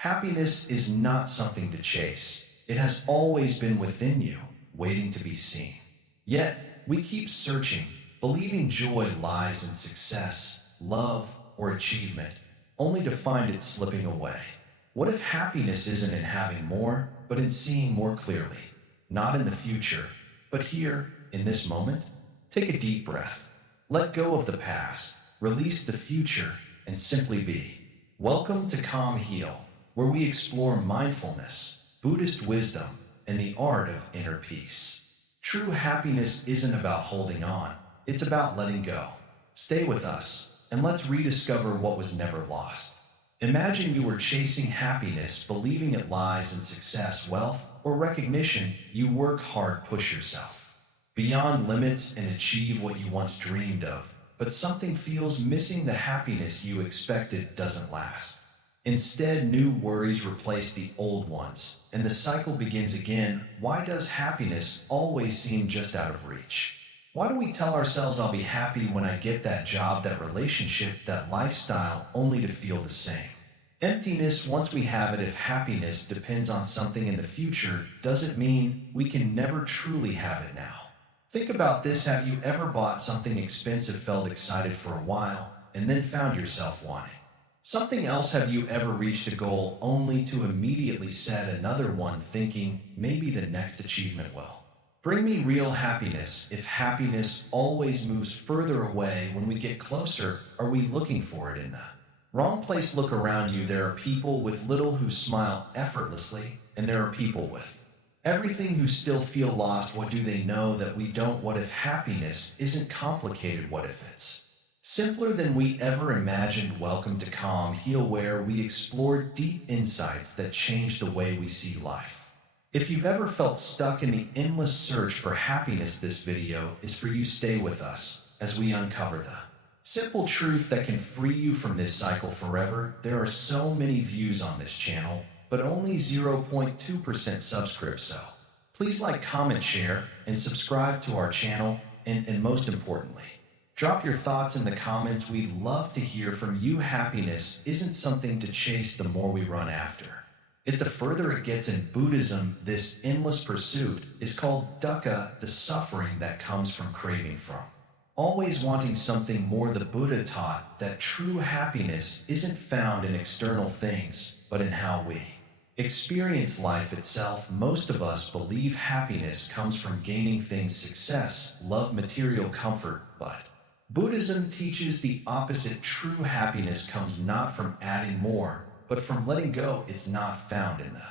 Happiness is not something to chase. It has always been within you, waiting to be seen. Yet, we keep searching, believing joy lies in success, love, or achievement, only to find it slipping away. What if happiness isn't in having more, but in seeing more clearly? Not in the future, but here, in this moment? Take a deep breath. Let go of the past, release the future, and simply be. Welcome to Calm Heal, where we explore mindfulness, Buddhist wisdom, and the art of inner peace. True happiness isn't about holding on, it's about letting go. Stay with us, and let's rediscover what was never lost. Imagine you were chasing happiness, believing it lies in success, wealth, or recognition. You work hard, push yourself beyond limits, and achieve what you once dreamed of. But something feels missing. The happiness you expected doesn't last. Instead, new worries replace the old ones, and the cycle begins again. Why does happiness always seem just out of reach? Why do we tell ourselves I'll be happy when I get that job, that relationship, that lifestyle, only to feel the same? Emptiness once we have it. If happiness depends on something in the future, does it mean we can never truly have it now? Think about this. Have you ever bought something expensive, felt excited for a while, and then found yourself wanting something else? Have you ever reached a goal only to immediately set another one, thinking maybe the next achievement will bring me real happiness? If happiness always moves further away when we get closer, are we looking for it in the wrong place? Look around you. There are people with little who smile effortlessly, and there are people with everything who still feel lost. What do they know that we don't? What if happiness isn't complicated? What if it's simpler than we ever imagined? Welcome to Calm Heal, where we explore deep insights that change the way we see life. If you've ever felt stuck in the endless search for happiness, this video is for you. Stay with us as we uncover the simple truth that can free you from this cycle forever. There are so many views on this channel, but only 0.2% subscribed, so please like, comment, share, and subscribe to our channel, and most importantly, drop your thoughts in the comments. We'd love to hear from you. Happiness isn't something to chase. The more we run after it, the further it gets. In Buddhism, this endless pursuit is called dukkha, the suffering that comes from craving, from always wanting something more. The Buddha taught that true happiness isn't found in external things, but in how we experience life itself. Most of us believe happiness comes from gaining things, success, love, material comfort, but Buddhism teaches the opposite. True happiness comes not from adding more, but from letting go. It's not found in the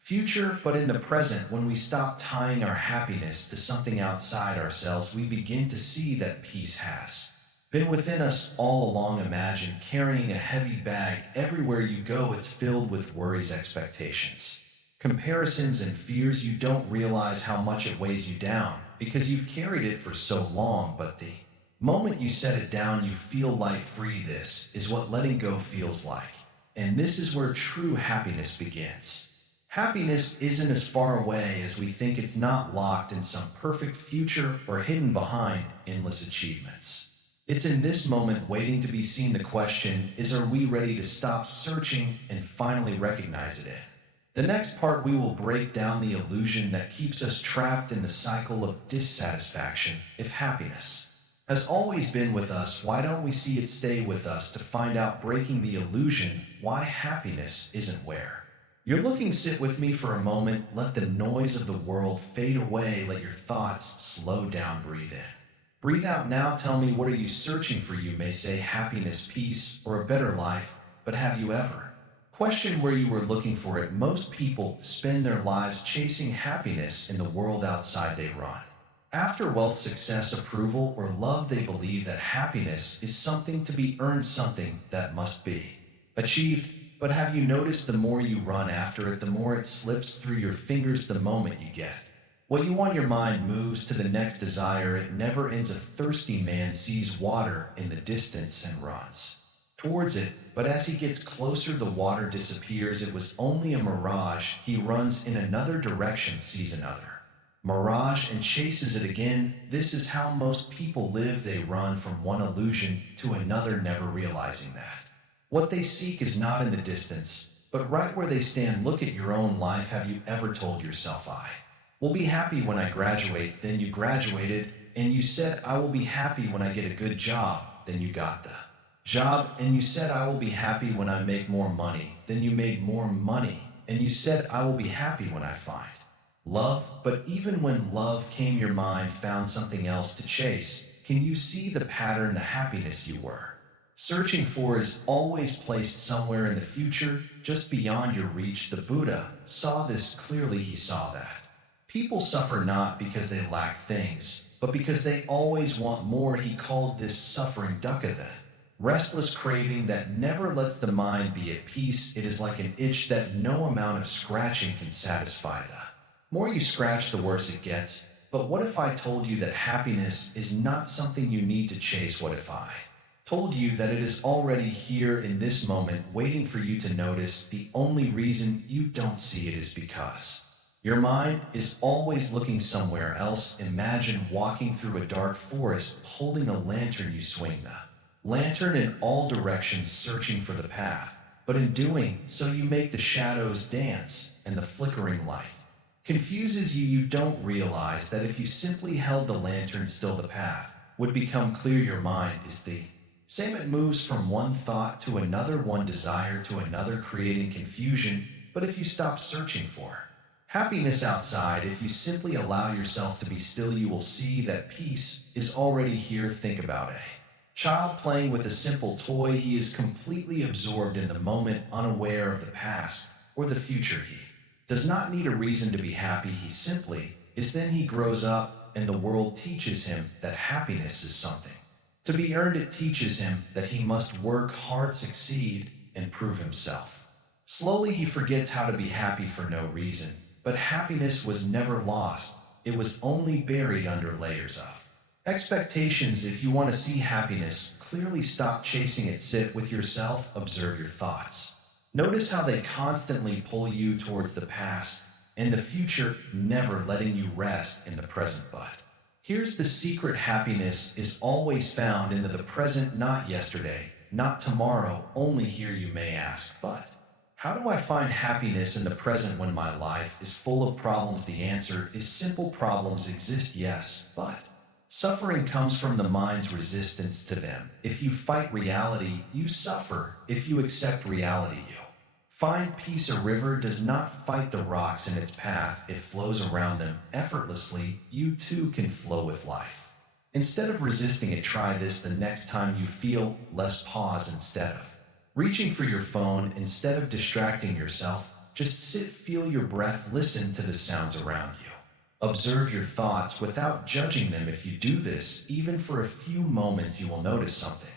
future, but in the present. When we stop tying our happiness to something outside ourselves, we begin to see that peace has been within us all along. Imagine carrying a heavy bag. Everywhere you go, it's filled with worries, expectations, comparisons, and fears. You don't realize how much it weighs you down because you've carried it for so long, but the moment you set it down, you feel light, free. This is what letting go feels like, and this is where true happiness begins. Happiness isn't as far away as we think. It's not locked in some perfect future or hidden behind endless achievements. It's in this moment, waiting to be seen. The question is, are we ready to stop searching and finally recognize it in the next part? We will break down the illusion that keeps us trapped in the cycle of dissatisfaction. If happiness has always been with us, why don't we see it stay with us? To find out, breaking the illusion, why happiness isn't where you're looking. Sit with me for a moment. Let the noise of the world fade away. Let your thoughts slow down. Breathe in, breathe out. Now tell me, what are you searching for? You may say happiness, peace, or a better life, but have you ever questioned where you were looking for it? Most people spend their lives chasing happiness in the world outside. They run after wealth, success, approval, or love. They believe that happiness is something to be earned, something that must be achieved. But have you noticed, the more you run after it, the more it slips through your fingers. The moment you get what you want, your mind moves to the next desire. It never ends. A thirsty man sees water in the distance and runs towards it, but as he gets closer, the water disappears. It was only a mirage. He runs in another direction, sees another mirage, and chases it again. This is how most people live. They run from one illusion to another, never realizing that what they seek is not in the distance, but right where they stand, look at your own life. Have you ever told yourself, I will be happy when I graduate, then you graduated, and you said, I will be happy when I get a good job, then you got the job, and you said, I will be happy when I make more money, then you made more money, and you said, I will be happy when I find love. But even when love came, your mind found something else to chase. Can you see the pattern? The happiness you were searching for is always placed somewhere in the future, just beyond your reach. The Buddha saw this clearly. He saw that people suffer not because they lack things, but because they always want more. He called this suffering dukkha, the restless craving that never lets the mind be at peace. It is like an itch that no amount of scratching can satisfy. The more you scratch, the worse it gets. But what if I told you that happiness is not something you need to chase? What if I told you that it is already here in this moment, waiting for you to notice? The only reason you don't see it is because your mind is always looking somewhere else. Imagine walking through a dark forest, holding a lantern. You swing the lantern in all directions, searching for the path. But in doing so, you make the shadows dance, and the flickering light confuses you. You don't realize that if you simply held the lantern still, the path would become clear. Your mind is the same. It moves from one thought to another, one desire to another, creating confusion. But if you stop searching for happiness outside, if you simply allow yourself to be still, you will see that peace is already here. Think about a child playing with a simple toy. He is completely absorbed in the moment, unaware of the past or the future. He does not need a reason to be happy. He simply is. Then he grows up, and the world teaches him that happiness is something to be earned. It teaches him that he must work hard, succeed, and prove himself. Slowly he forgets how to be happy for no reason. But happiness was never lost. It was only buried under layers of expectations. If you want to see happiness clearly, stop chasing it. Sit with yourself, observe your thoughts. Notice how they constantly pull you towards the past and the future, never letting you rest in the present. But here's the secret: happiness is always found in the present, not yesterday, not tomorrow, only here. You may ask, but how do I find happiness in the present when my life is full of problems? The answer is simple: problems exist, yes, but suffering comes from the mind's resistance to them. If you fight reality, you suffer. If you accept reality, you find peace. A river does not fight the rocks in its path, it flows around them effortlessly. You too can flow with life. Instead of resisting it, try this the next time you feel less. Pause. Instead of reaching for your phone, instead of distracting yourself, just sit, feel your breath, listen to the sounds around you. Observe your thoughts without judging them. If you do this, even for a few moments, you will notice something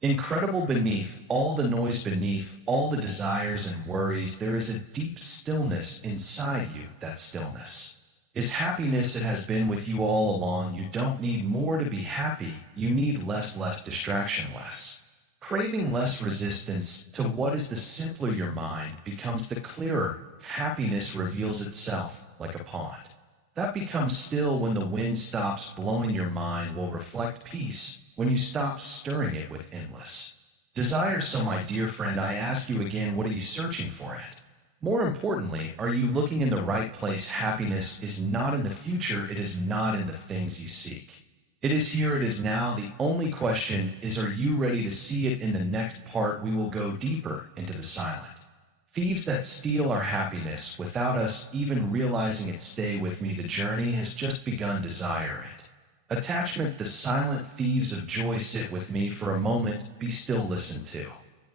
incredible. Beneath all the noise, beneath all the desires and worries, there is a deep stillness inside you. That stillness is happiness. It has been with you all along. You don't need more to be happy. You need less distraction, less craving, less resistance to what is. The simpler your mind becomes, the clearer happiness reveals itself, like a pond that becomes still when the wind stops blowing. Your mind will reflect peace when you stop stirring it with endless desire. So my dear friend, I ask you again, what are you searching for? It more importantly, are you looking in the right place? Happiness is not in the future. It is not in the things you seek. It is here. It is now. The only question is, are you ready to see it? In the next part, we will go deeper into the silent thieves that steal our happiness without us even realizing it. Stay with me. The journey has just begun. Desire and attachment, the silent thieves of joy. Sit with me for a moment. Be still. Listen to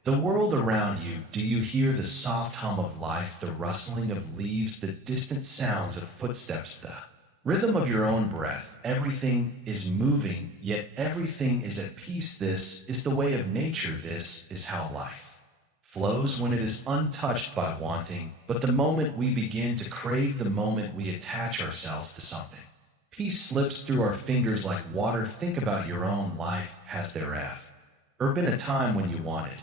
the world around you. Do you hear the soft hum of life, the rustling of leaves, the distant sounds of footsteps, the rhythm of your own breath? Everything is moving, yet everything is at peace. This is the way of nature. This is how life flows when it is untouched by wanting. But the moment we begin to crave, the moment we attach ourselves to something, peace slips through our fingers like water. Think about your own life. Has there ever been a time when you wanted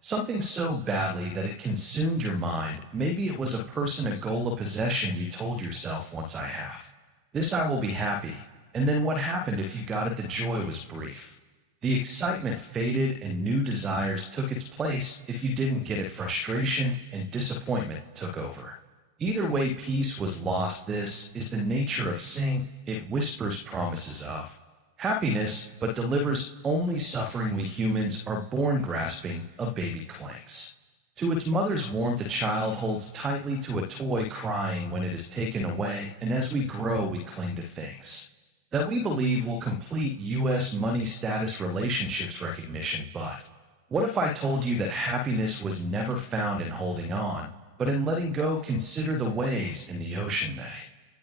something so badly that it consumed your mind? Maybe it was a person, a goal, a possession. You told yourself, once I have this, I will be happy. And then what happened? If you got it, the joy was brief. The excitement faded and new desires took its place. If you didn't get it, frustration and disappointment took over. Either way, peace was lost. This is the nature of sin. It whispers promises of happiness, but delivers only suffering. We humans are born grasping, a baby clings to its mother's warmth. A child holds tightly to a toy, crying when it is taken away, and as we grow, we cling to things that we believe will complete US money, status, relationships, recognition. But what if I told you that happiness was never found in holding on, but in letting go? Consider the waves in the ocean. They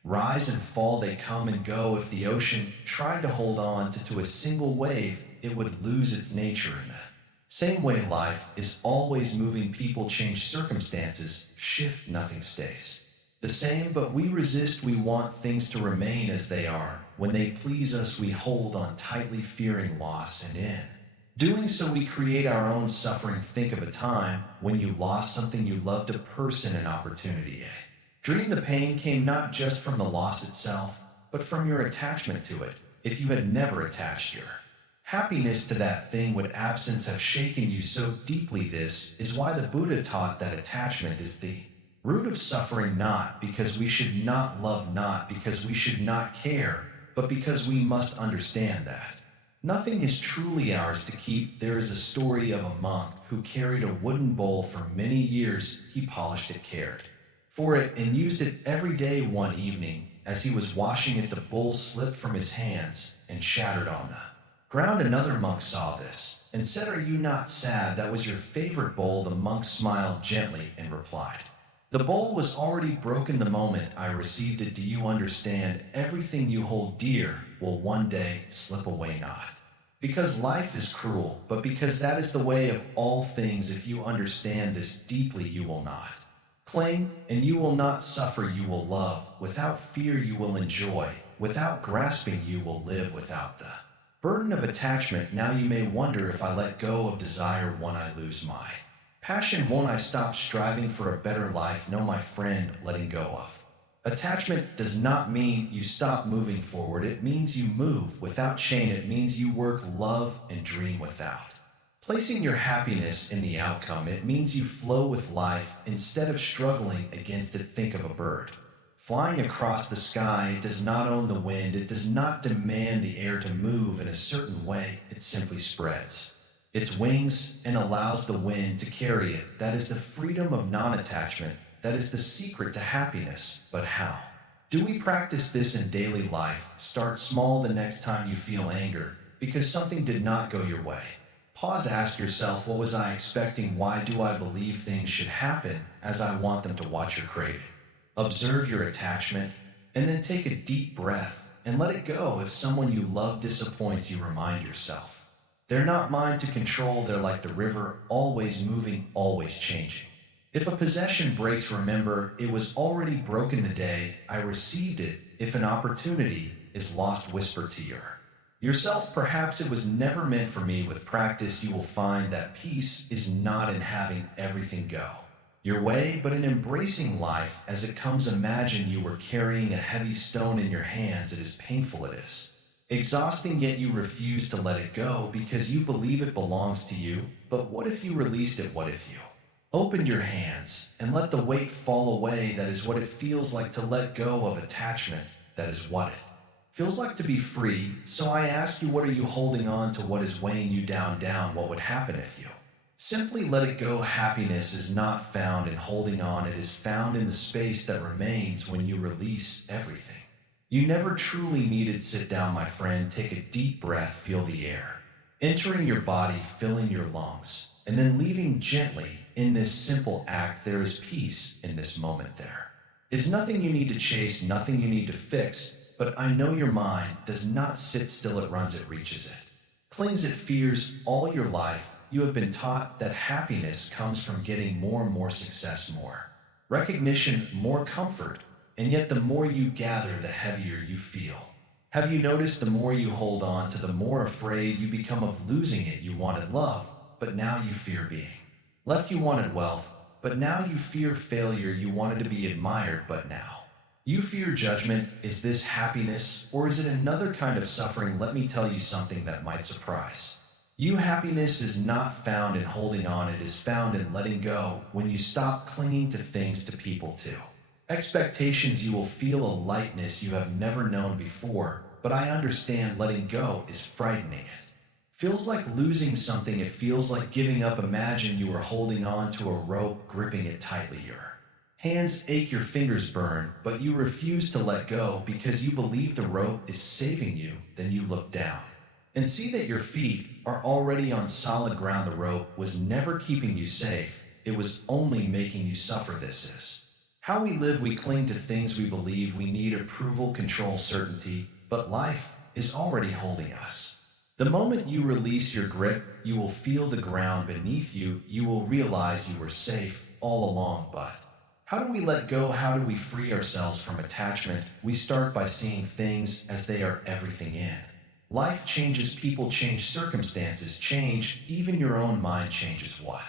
rise and fall, they come and go. If the ocean tried to hold on to a single wave, it would lose its nature. In the same way, life is always moving. People change, circumstances shift, nothing stays the same, but we resist. We want things to remain as they are. When they please us, we hold on tightly, fearing loss, and in doing so, we create our own suffering. Think of a time when you lost something you loved, a person, an opportunity, a dream. The pain came not just from the loss itself, but from your attachment to it. If you had never attached your happiness to that thing, would absence have shaken you so deeply? This is why the Buddha taught that attachment is the root of suffering, not because we should not love, not because we should not care, but because we must understand that nothing is truly ours to keep. There is a story of a monk who carried a wooden bowl for many years. He polished it, cared for it, and used it every day. One evening, as he was washing it, the bowl slipped from his hands and shattered on the ground. Another monk saw this and said, "Are you not sad? That was your favorite bowl." The monk smiled gently and replied, "The bowl was already broken the moment I received it. Do you understand? Everything you hold dear will one day slip away, not because life is cruel, but because that is the way of all things. If you understand this deeply, you will not cling, and you will not suffer. You will love. Without fear, you will enjoy. Without grasping, you will live without the burden of attachment." Now you may wonder, if I let go of desire, won't I lose my passion? Won't I stop striving for a better life? No, my friend, letting go of attachment does not mean you stop moving forward. It means you move without chain. It means you work, love, and dream without placing your happiness in the outcome. It means you flow with life instead of struggling against it. Think of a bird flying across the sky. It does not own the wind. It does not demand the air to move in a certain way. It simply spreads its wings and allows the wind to carry it. That is the freedom of non-attachment. That is the secret to happiness. But how do we practice this in daily life? Start small. The next time you feel anger because something did not go your way, pause, ask yourself, what was I expecting? Why do I believe things should happen as I want them to? Watch your craving. Observe your attachment, and then take a deep breath and let it go. If someone you love disappoints you, remind yourself, they're not mine to control. They're like the river, always moving, always changing. If a possession breaks, remember it was already broken the day I received it. If an opportunity is lost, whisper to yourself, perhaps it was never meant for me. With practice, you will find that peace is not in having everything go your way, but in embracing life as it comes. Imagine you were carrying a heavy stone in your hands. It is painful, it is exhausting, yet you refuse to let it go because you believe it belongs to you. But what if you released it? What if you opened your hands and let the weight fall away? That is what it feels like to let go of attachment. That is what it feels like to be free. So I ask you, what are you holding on to? What is weighing you down? What would happen if you simply let it go? Happiness is not found in holding on. It is found in the space that remains when you release everything you never truly needed. Sit down, my friend. Take a deep breath. Feel the air entering your body, filling your lungs, and then leaving gently. In this simple act, there is peace. In this moment, there is nothing you need to chase, nothing you need to fix. But I know your mind does not sit still. It runs, it reaches, it clings, it fears. All your life, you have been taught that happiness comes from getting more and more success, more recognition, more comfort. And yet the more you gather, the heavier you feel. Have you noticed the more you hold on to, the more afraid you become of losing it? You wanted love, but now you fear being left. You wanted wealth, but now you fear failure. You wanted to be admired, but now you fear judgment. Is this happiness, or is it another kind of suffering? Let me tell you something that might surprise You happiness is not found in holding on, it is found in letting go when you stop clinging to things, to people, to expectations. You will feel a lightness you have never known before, but I understand letting go is frightening. It feels like losing something, it feels like giving up. Imagine you are holding on to a rope, gripping it tightly. Your hands ache, your fingers burn, but you refuse to let go because you believe the rope is saving you. Then you look down and see that your feet are already on solid ground. The rope was never keeping you safe, it was only making you suffer. This is how we live. We cling to things we believe we need: approval, control, certainty, but life is already holding us. The moment you release your grip, you will feel the ground beneath you. You will realize you were safe all along. But how do we let go? How do we free ourselves from attachment? We start by seeing things as they are, everything in life changes, people change, circumstances change, even your own mind changes. What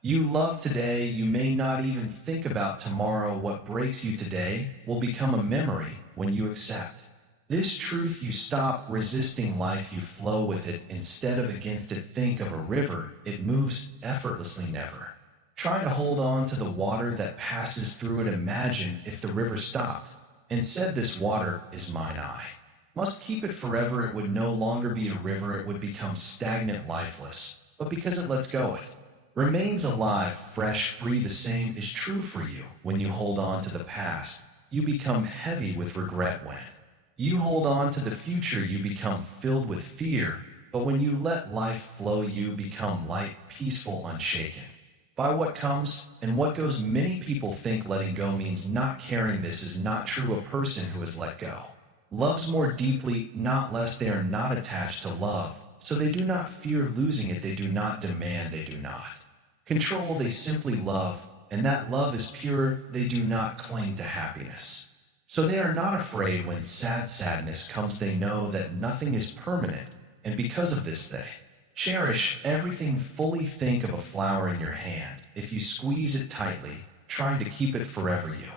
you love today, you may not even think about tomorrow. What breaks you today will become a memory when you accept this truth. You stop resisting life, you flow with it instead of against it. Think of a river, it moves effortlessly. Never try to hold on to the water that passes through it. Imagine if the river stopped and said, "This water is mine, I must keep it forever." It would no longer be a river, it would become stagnant, lifeless. But because it lets go, it remains alive, fresh, free. The same is true for you. When you hold on to the past, you become heavy with regret. When you hold on to the future, you become filled with fear. But when you let life flow, you become light, peaceful, unshaken by what comes and what goes. Many people think letting go means not caring. This is not true. A person who has let go loves more deeply, not less. They are not attached to love, so they do not fear losing it. They do not demand, they do not control, they simply love, and that love is pure. They do not cling to happiness, so they are not afraid when sadness comes. They know that nothing is permanent, and because of this they cherish everything fully. Think of a flower in your hand. If you squeeze it tightly, trying to keep it forever, you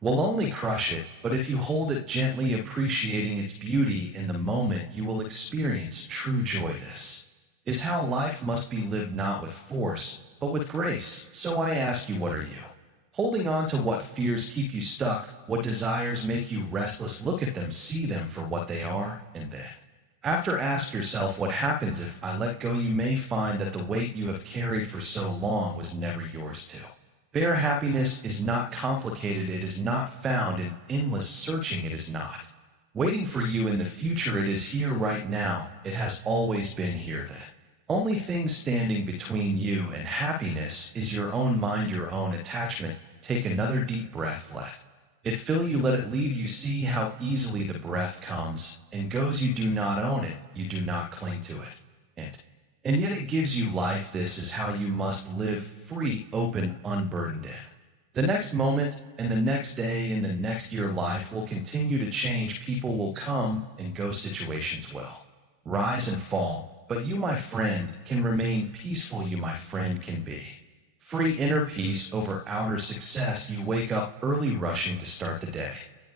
will only crush it. But if you hold it gently, appreciating its beauty in the moment, you will experience true joy. This is how life must be lived, not with force, but with grace. So I ask you, what are you holding on to? What fears keep you stuck? What desires make you restless? Look at them, see them for what they are, and then after, ask yourself, what happens if I let go? You may find that the weight you have carried for so long was never yours to bear. Happiness is not complicated, it is not found in endless searching, it is not waiting for you in the future, it is here right now. It has always been here. The only thing standing between you and happiness is your own mind, your own attachment. Take another deep breath, let it fill you, let it leave you. See how easily the breath comes and goes. You do not own it, you do not cling to it, and yet it gives you life. This is how you must live, free, open, unburdened. In the next moment and the next day and the next year, life will continue to change. People will come and go, situations will rise and fall, but you, my friend, can remain peaceful. You, my friend, can be free. Inner peace over outer success. You wake up early, rushing to start the day.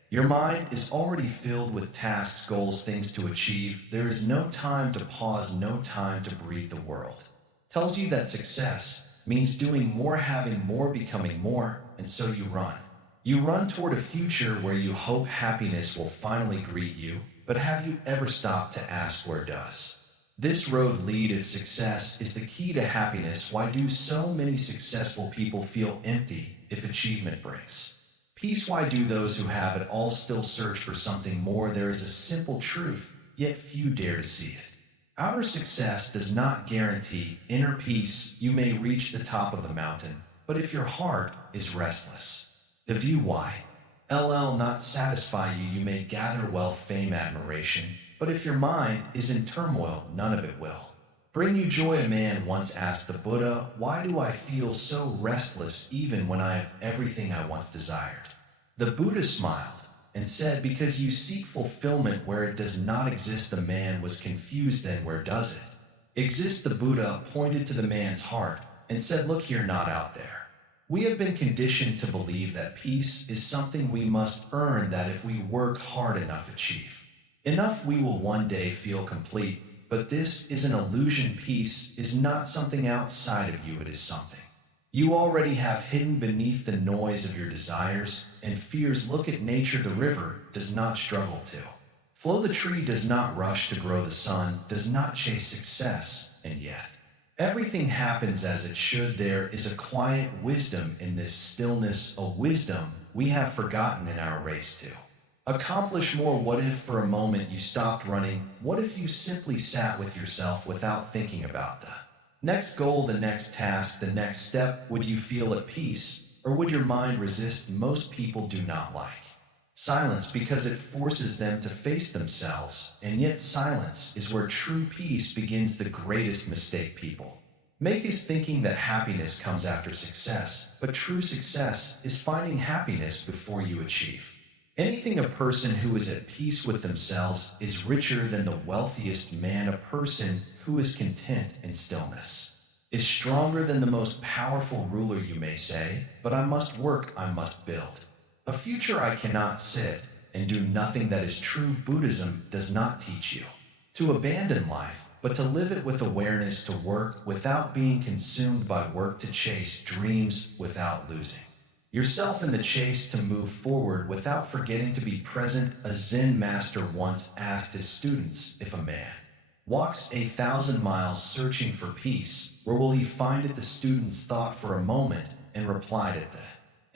Your mind is already filled with tasks, goals, things to achieve. There is no time to pause, no time to breathe. The world tells you that success means doing more, having more, becoming more, and so you run. You run toward a future where you hope happiness will finally greet you. But have you ever stopped to ask, where does this road lead? If success is the key to happiness, why do so many successful people feel empty? If achievement brings peace, why do those who have it all still search for something more? There is a simple truth, yet few dare to see it. Outer success does not guarantee inner peace. You may reach the top of the mountain, but if your heart is restless, the view will not satisfy you. You may gather wealth, fame, admiration, but if your mind is in turmoil, none of it will bring you joy. A man once asked the Buddha, "Why do I feel so restless even when I have everything I once desired?" The Buddha smiled and said, "Because you seek fulfillment where it does not exist." The man was confused. Then where does it exist? The Buddha pointed to the man's heart and said, "Look here, not out there." We have been conditioned to believe that peace is something we must earn, that if we work hard enough, achieve enough, we will one day feel complete. but this is an illusion. Peace is not something outside of you, it is something you already have hidden beneath the noise of your desires and fears. Look at nature. The river does not struggle to flow, the tree does not rush to grow, the sun does not chase success, and yet everything happens as it should. There is a quiet wisdom in this stillness, a wisdom we have forgotten in our race to accomplish more. What if for a moment you stopped running? What if you simply sat with yourself without thinking about the next goal, the next task, the next step? Would you feel at peace, or would your mind resist? Most people do not like silence because it forces them to face themselves, and yet silence is where true peace begins. The greatest mistake people make is thinking that happiness comes after success, but true success is finding happiness before you achieve anything. A person who is at peace with themselves is richer than the wealthiest man. A person who is content in stillness is stronger than the most powerful ruler. You may say, but I must work, I must build a future. I cannot sit and do nothing. That is true. Buddhism does not teach you to abandon life, but to live it with awareness, to work without being consumed by work, to chase dreams without losing yourself in the chase, to move forward without forgetting to be present. A Zen master once asked his students, if a man walks 1,000 miles searching for peace, where will he find it? The students thought for a moment and replied, at the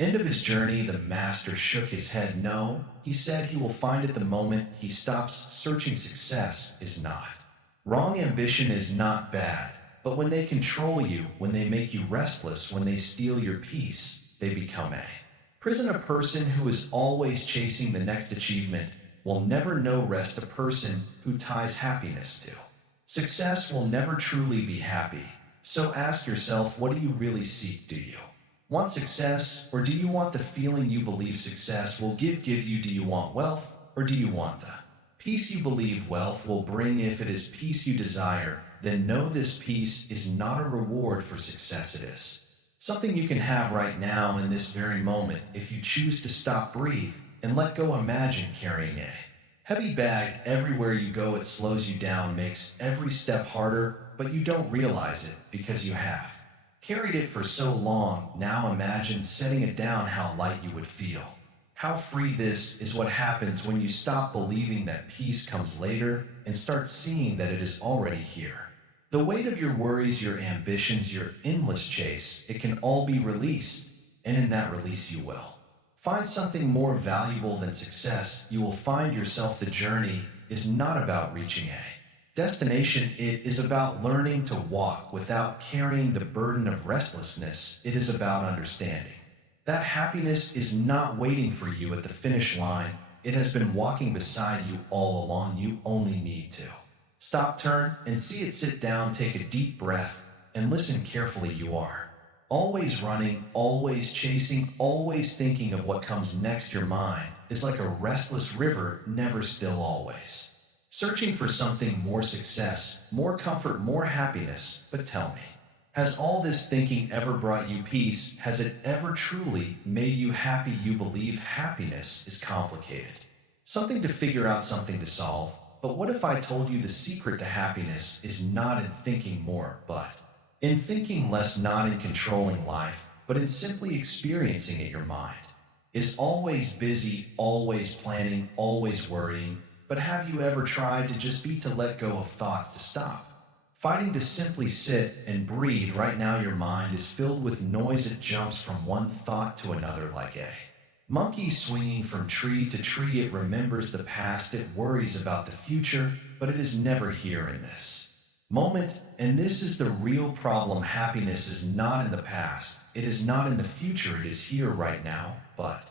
end of his journey. The master shook his head. No, he said, he will find it the moment he stops searching. Success is not wrong, ambition is not bad, but when they control you, when they make you restless, when they steal your peace, they become a prison. A person who is always chasing the next achievement will never know rest. A person who ties happiness to success will never truly be happy. So ask yourself, what do you really seek? Do you want success, or do you want the feeling you believe success will give you? Do you want wealth, or do you want the peace you believe wealth will bring? If it is peace you desire, then know this peace is not a reward for success. It is something you can have right now in this very moment. If you choose to stop, breathe, and let go. Imagine carrying a heavy bag everywhere you go. It slows you down, makes every step harder, but you don't realize it because you have carried it for so long. Now imagine setting it down, how light you would feel, how free. This is what happens when you stop believing that peace comes later and start seeing that it is already here. The weight of your worries, your ambitions, your endless chase, it can all be released, and in that release you will find something more valuable than success. You will find yourself. The journey is not about reaching a destination, it is about learning to walk without carrying the burden of restlessness. It is about understanding that happiness is not waiting for you at the finish line. It has been walking beside you all along. You only need to stop, turn, and see it. Sit down, take a deep breath, and listen carefully. You are always running, always chasing, always thinking of what comes next. Your mind is like a restless river, never still, always searching for something more: success, more comfort, more happiness. But tell me, has all this thinking ever brought you peace? Has it ever truly made you happy? You believe happiness is complicated, something to figure out, something to solve. But what if I told you the secret to happiness is not in thinking more, but in thinking less, not in controlling life, but in simply experiencing it? Your mind is always busy, always planning, always worrying. But have you ever tried to just be, to let go of thoughts, to stop fighting, to simply sit and breathe? Right now your mind is filled with noise. It jumps from one thought to another like a monkey swinging from tree to tree. It remembers the past, it worries about the future, but it is never here in this moment. And this is the real problem. Happiness is not in the past, it is not in the future, it is here right now, but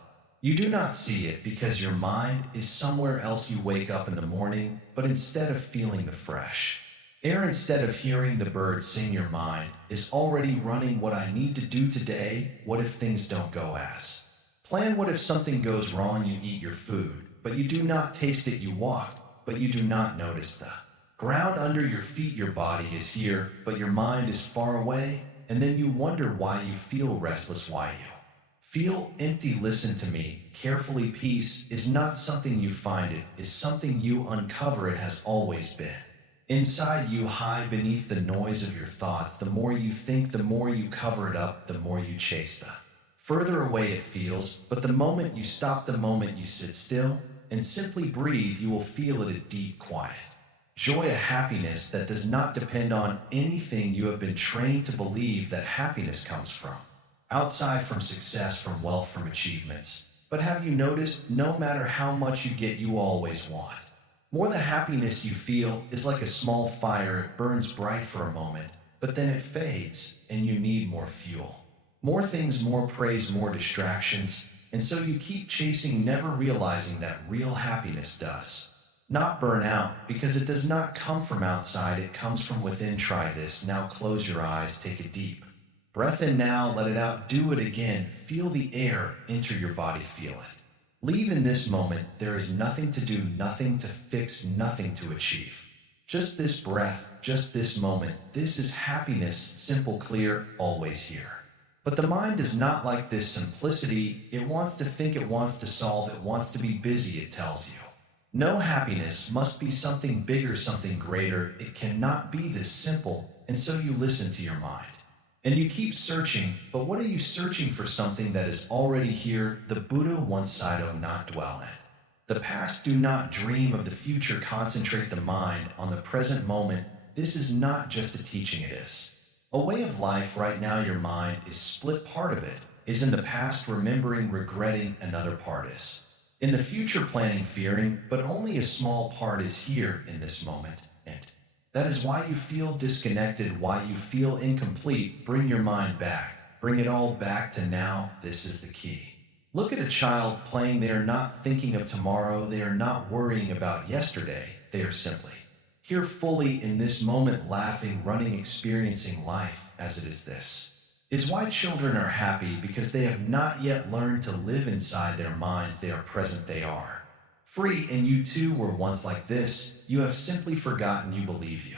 you do not see it because your mind is somewhere else. You wake up in the morning, but instead of feeling the fresh air, instead of hearing the birds sing, your mind is already running. What I need to do today? What if things don't go as planned? What if something goes wrong? You eat your food, but you do not taste it. You walk, but you do not notice the ground under your feet. Your body is here, but your mind is far away. And then you wonder why you feel restless, why you feel empty. Listen to me carefully. Peace is not something you find, it is something you uncover. It has always been Inside you, high beneath the noise of your thoughts, the more you think, the more you cover it up, the more you chase the further away it feels. But the moment you stop, the moment you sit still and simply breathe, you will feel it a deep quiet. Joy, a happiness that does not depend on anything you have been trained to believe that happiness comes from. Outside, from success, from wealth, from achievements. But have you noticed, no matter how much you get, you always want more. The happiness you feel is like a small fire. It burns bright for a moment, but then it fades, and you need more fuel. More things, more praise, more distractions. And so you keep chasing, never realizing that real happiness does not burn out, because it does not come from outside, it comes from within. Try this. Now close your eyes, take a deep breath in now, let it out, do it again. Feel the air enter your body, feel it. Leave in this moment. There is nothing to do, nothing to fix, nothing to achieve. Just this breath, just this moment. This is happiness, simple, clear, always here. But the mind is not like this simplicity. It wants to think, it wants to solve, it wants to be busy, it tells you. No, happiness must be something bigger, something greater. It cannot be this simple, and so you listen to your mind. And you keep searching, but what are you searching for? Something that is already here. The Buddha once said, "Oh, not dwell in the past, do not dream of the future, concentrate the mind on the present moment." This is not just a teaching, it is a way of life. Right now, your mind is split. Part of it is in the past, remembering, regretting. Another part is in the future, planning, fearing, but only a small part is here in this moment. And that is why you feel disconnected, why you feel incomplete. Bring your mind back. Bring it all back to now. This is the key. Look at a child playing. They are not thinking of tomorrow. They are not worrying about yesterday. They are simply here, fully in this moment, laughing, running, experiencing life as it is. This is why children are happy, because they have not yet learned to live inside their minds. They are present. They are free, and you too were once like this. You have simply forgotten. You believe you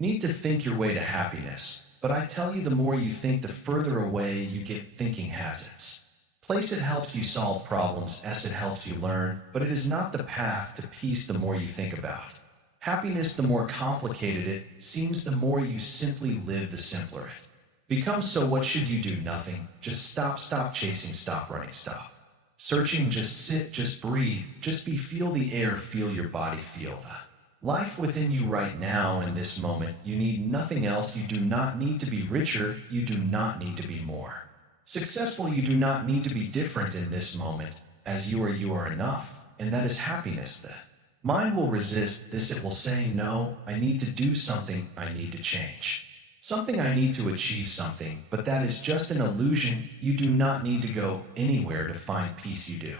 need to think your way to happiness. But I tell you, the more you think, the further away you get. Thinking has its place. It helps you solve problems. It helps you learn. But it is not the path to peace. The more you think about happiness, the more complicated it seems. The more you simply live, the simpler it becomes. So what should you do? Nothing. Just stop. Stop chasing. Stop running. Stop searching. Just sit, just breathe, just be. Feel the air, feel your body, feel the life within you right now in this moment. You need nothing else. You do not need to be richer. You do not need to be more successful. You do not need to be different in this moment. As you are enough. And that is happiness. The mind will resist this. It will say, no, I need to do something. I need to change something. I need to achieve something. But that is just an illusion. You do not need to go anywhere to find peace. You do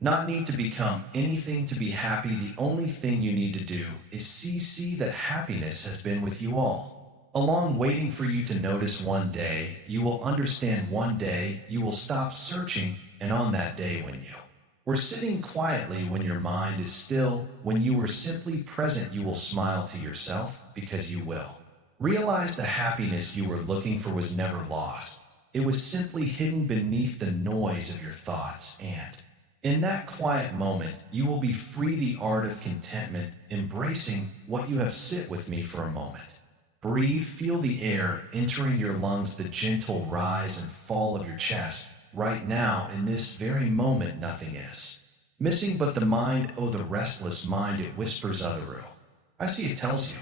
not need to become anything to be happy. The only thing you need to do is see that happiness has been with you all along, waiting for you to notice. One day you will understand. One day you will stop searching. And on that day, when you were sitting quietly, when your mind is still, when you were simply present, you will smile to yourself, because you will realize the happiness you were looking for was never lost. It was simply hidden beneath the noise of your thoughts. And in that quiet moment, you will be free. The art of contentment, embracing what you have. Sit with me for a moment. Breathe, feel the air entering your lungs, the gentle rise and fall of your chest. Right now, in this very moment, nothing is missing but the mind. Oh, the restless mind, it whispers, Otheroo. I see, it tells you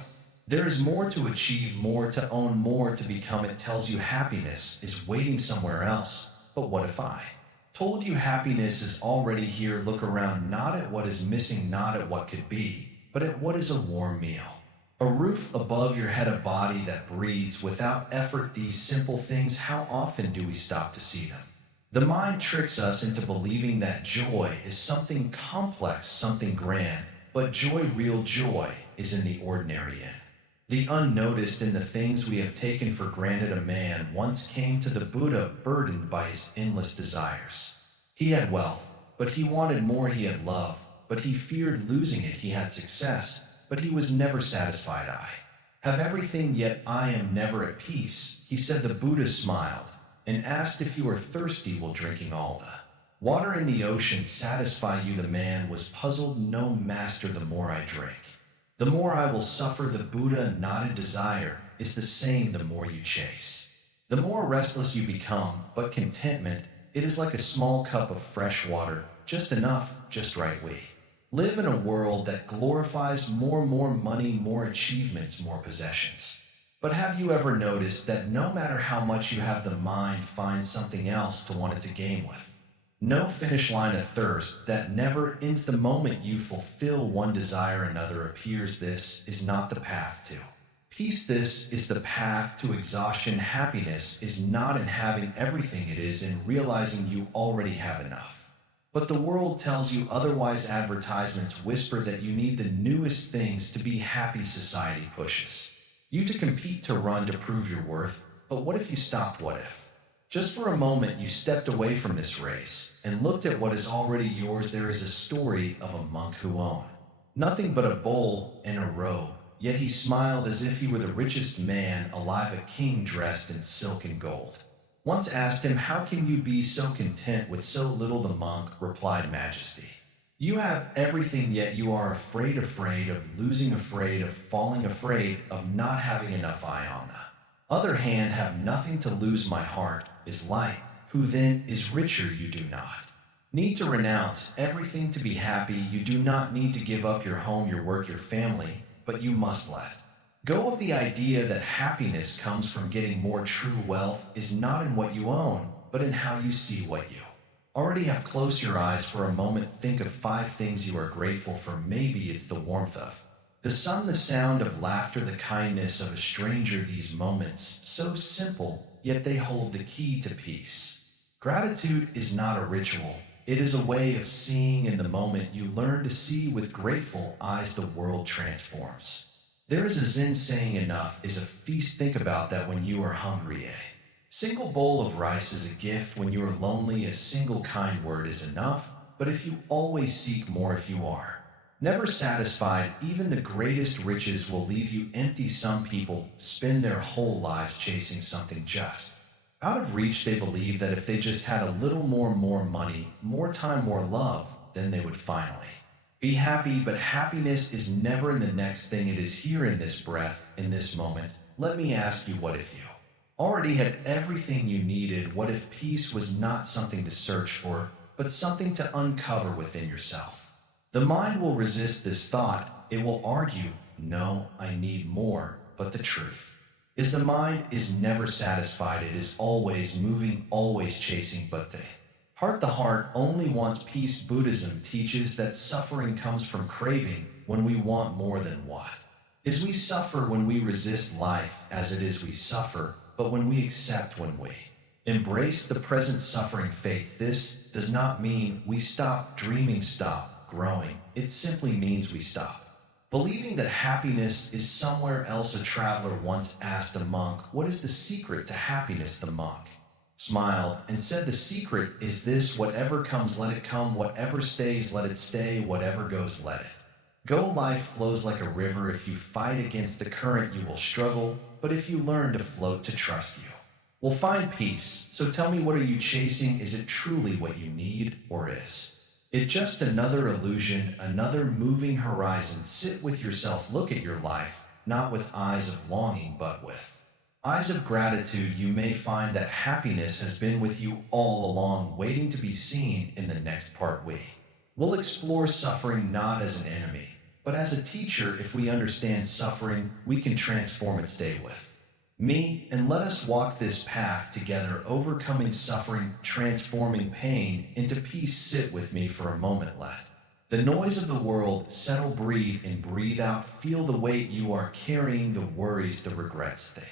there is more to achieve, more to own, more to become. It tells you happiness is waiting somewhere else. But what if I told you happiness is already here? Look around, not at what is missing, not at what could be, but at what is a warm meal, a roof above your head, a body that breathes without effort. These simple things, how often do we stop to see them? The mind tricks us into believing that joy is something complex, something grand. But joy, real joy, is in the ordinary, in the unnoticed, in the things we have taken for granted. A man once came to the Buddha burdened by his endless desires. He had wealth, but he wanted more. He had love, but he feared losing it. He had success, but he was never satisfied. I have everything, yet I am never at peace, he said. The Buddha smiled and asked, if you are thirsty, will drinking all the water in the ocean satisfy you? The man was puzzled. No, master, the more I drink, The more I will suffer, the Buddha nodded. Desire is the same the more you chase. The more restless you become, but contentment, it is like a small cup of fresh water, just enough, just right. We live in a world that glorifies more money, more achievements, more possessions. But have you ever noticed that no matter how much you have, the mind finds something else to want it to game with? No finish line of thirst that never ends. The moment you fulfill one desire, another appears. This is not the path to peace. This is the path to exhaustion. Happiness is not in having everything, it is in realizing you already have enough. But the world tells you otherwise. Advertisements whisper that you need the newest things to be happy. Society pushes you to compete, to run, to prove your worth. But what if you stopped? What if, just for a moment, you stepped away from this race and looked at what is already yours? There is a story of a monk who owned nothing but a bowl and a robe, yet he smiled as if he were the richest man alive. A king dressed in silk and gold once asked him, "How can you be so content with so little?" The monk replied, "Majesty, you have everything, yet you are afraid, afraid of losing, afraid of falling, afraid of not having enough. I, on the other hand, have nothing to lose. My heart is light. Who then is richer? You do not need to renounce everything to be happy. You do not need to give up your home, your work, your family, but you must let go of the idea that happiness comes from getting more. True wealth is not in what you own, but in how you see what you already have. Close your eyes for a moment. Think of 5 things you are grateful for. Maybe it's the warmth of the sun, the sound of laughter, the kindness of a stranger. These moments, so simple, yet they hold the key to peace. Gratitude is not a ritual. It is a way of seeing. In the moment you learn to see with grateful eyes, the world transforms. There is a Zen saying, enough is a feast. Think about that. When you are hungry, a single bowl of rice is a gift. When you are lonely, a single kind word is enough. But if you always seek more, if you are never satisfied, even the greatest riches will leave you empty. Some people spend their whole lives chasing something just out of reach. They believe that if they just had a little more money, more time, more love, then they would finally be happy. But happiness is never in the next thing. It is here, in this breath, in this moment. Let me ask you, what if you already had everything you needed? What if peace was not something to search for, but something to uncover within yourself? The mind will resist this thought. It will argue, no, I need more. But the truth is, the mind is never satisfied. It is always moving, always chasing. But the heart only wants peace. Buddhism teaches that suffering comes from craving. When we want more than what is, we suffer. When we resist life as it is, we suffer. But when we accept, when we embrace the present, suffering fades. This does not mean we stop dreaming, stop growing. It simply means we stop believing that happiness is somewhere else. A traveler once asked a monk, "What is the secret to happiness?" The monk smiled and said, "The secret is this: whatever comes, let it come. Whatever stays, let it stay. Whatever goes, let it go." Life flows like a river. If you fight against the current, you will struggle. But if you learn to float, to trust, you will find peace. So tell me, what are you chasing? Is it truly what you need, or is it just another illusion, another moving horizon? Sit with yourself. Look at your life, not with eyes of longing, but with eyes of gratitude. You may find that happiness has been with you all along, waiting to be seen. In the next part, we will explore suffering not as an enemy, but as a teacher. If we understand suffering, we can transform it. Stay with me and let us walk this path together, overcoming suffering, transforming pain into peace. Sit with me for a moment. Let the noise of the world settle. Breathe in, breathe out. Feel the weight you are carrying, the worries, the regrets, the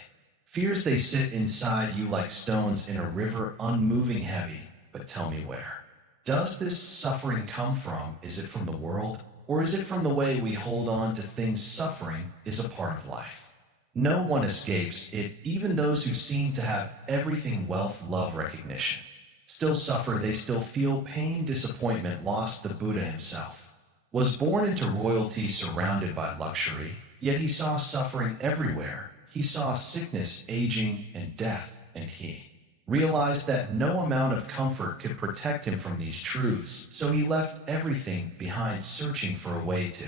fears. They sit inside you like stones in a river, unmoving, heavy. But tell me, where does this suffering come from? Is it from the world, or is it from the way we hold on to things? Suffering is a part of life. No one escapes it. Even those who seem to have everything, wealth, love, recognition, still suffer. They still feel pain, disappointment, loss. The Buddha himself was born into royalty, surrounded by luxury, yet he saw suffering everywhere. He saw sickness, aging, and death, and he realized that no amount of comfort could protect him from these truths. So he left everything behind, searching for a way to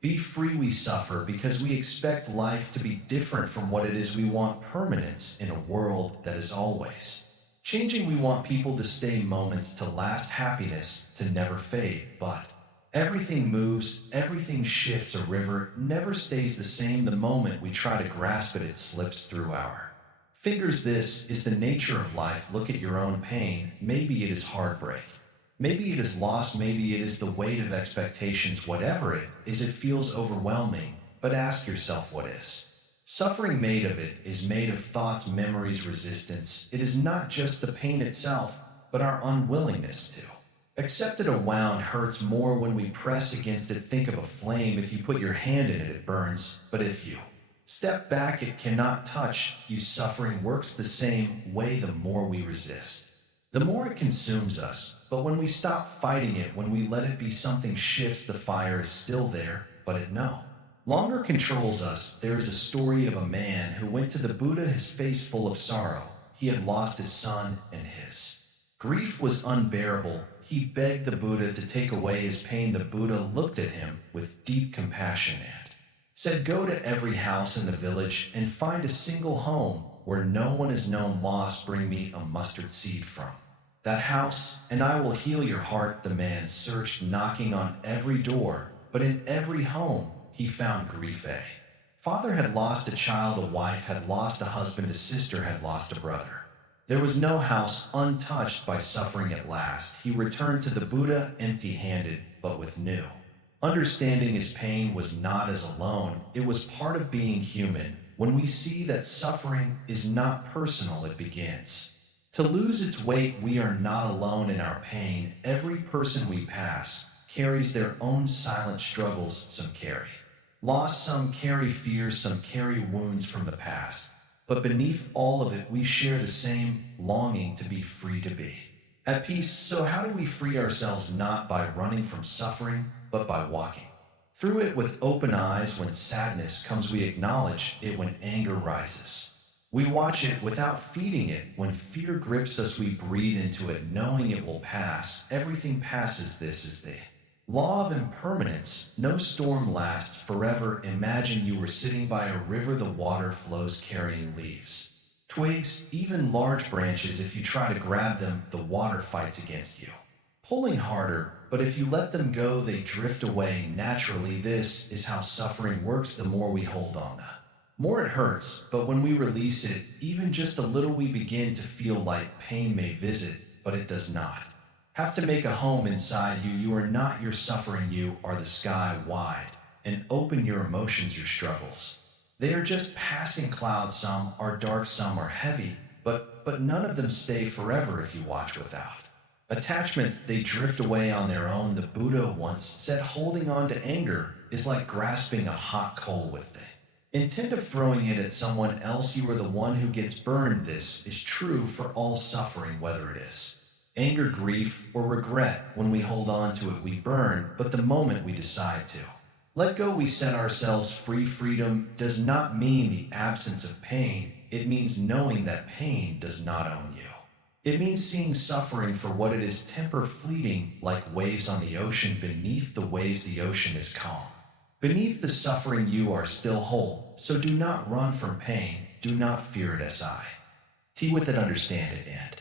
Be free we suffer because we expect life to be different from what it is we want permanence in a world that is always. Changing we want people to stay moments to last happiness to never fade, but everything moves, everything shifts a river, never stays the same the moment we try to grasp it, it slips through our fingers. This is the nature of life. Look at your own pain. Maybe it is heartbreak. Maybe it is loss, maybe it is the weight of expectations. Whatever it is, it feels overwhelming, but ask yourself what is. Suffering made of it is made of thoughts, memories, resistance. It is not just the pain itself, but our unwillingness to accept it. A wound hurts more when we press against it. Think of a flame. If you put your hand in it, it burns, but if you step back, it cannot touch you. Suffering works the same way. The more we resist, the more it consumes us. But when we stop fighting it, when we let it be, something shifts. The fire is still there, but it no longer controls us. There is a story of a man who went to the Buddha, his face full of sorrow. He had lost his son, and his grief was unbearable. He begged the Buddha to take away his pain. The Buddha looked at him with deep compassion and said, "Go to every house in the village and find a single home where no one is known lost. Bring me a mustard seed from that house, and I will heal your heart." The man searched, knocking on every door, but in every home he found grief. A father had lost a child, a wife had lost a husband, a sister had lost a brother. There was no house untouched by suffering. At last, he returned to the Buddha empty-handed, but with new understanding. His pain was not as alone, it was part of being human. When we see that suffering is not personal, it begins to lose its weight. We are not alone in our pain. Every person we pass carries their own silent struggles. Some carry loss, some carry fears, some carry wounds from the past. But beneath all of it, we share the same longing to be free, to be at peace. So how do we free ourselves? Not by running from suffering, but by walking through it with open eyes. When sadness comes, we acknowledge it. When anger rises, we watch it without feeding it. When fear grips us, we breathe into it, knowing it will pass. Everything passes. This is the law of impermanence. No storm lasts forever. Imagine you were sitting by a river. The water flows carrying leaves, twigs, even large branches. If you try to grab them, the water fights against you, pulling harder. But if you let them go, they drift away naturally. This is how suffering works. The more we hold on, the more it hurts. But when we release it, even just a little, we begin to feel light. Pain may visit, but it does not have to make a home inside you. You are not your suffering. You are the sky wide and open. Your emotions, your struggles, they are just passing clouds. Some are dark, some are heavy, but none of them stay forever. If you watch without attachment, they drift away on their own. The Buddha once said, holding on to anger is like grasping a hot coal with the intent of throwing it at someone else. You are the one who gets burned. This is true for all suffering, whether it is anger, grief, or regret. When we hold on to it, we burn. But the moment we decide to let go, we set ourselves free. Freedom does not mean the absence of pain. It means knowing that pain does not own you. It means seeing suffering for what it is, temper, fleeting, like waves on the ocean. Beneath the waves, the ocean is calm. Beneath the suffering, you are still whole. So do not run from pain. Do not fear it. Tea with it, understand it, and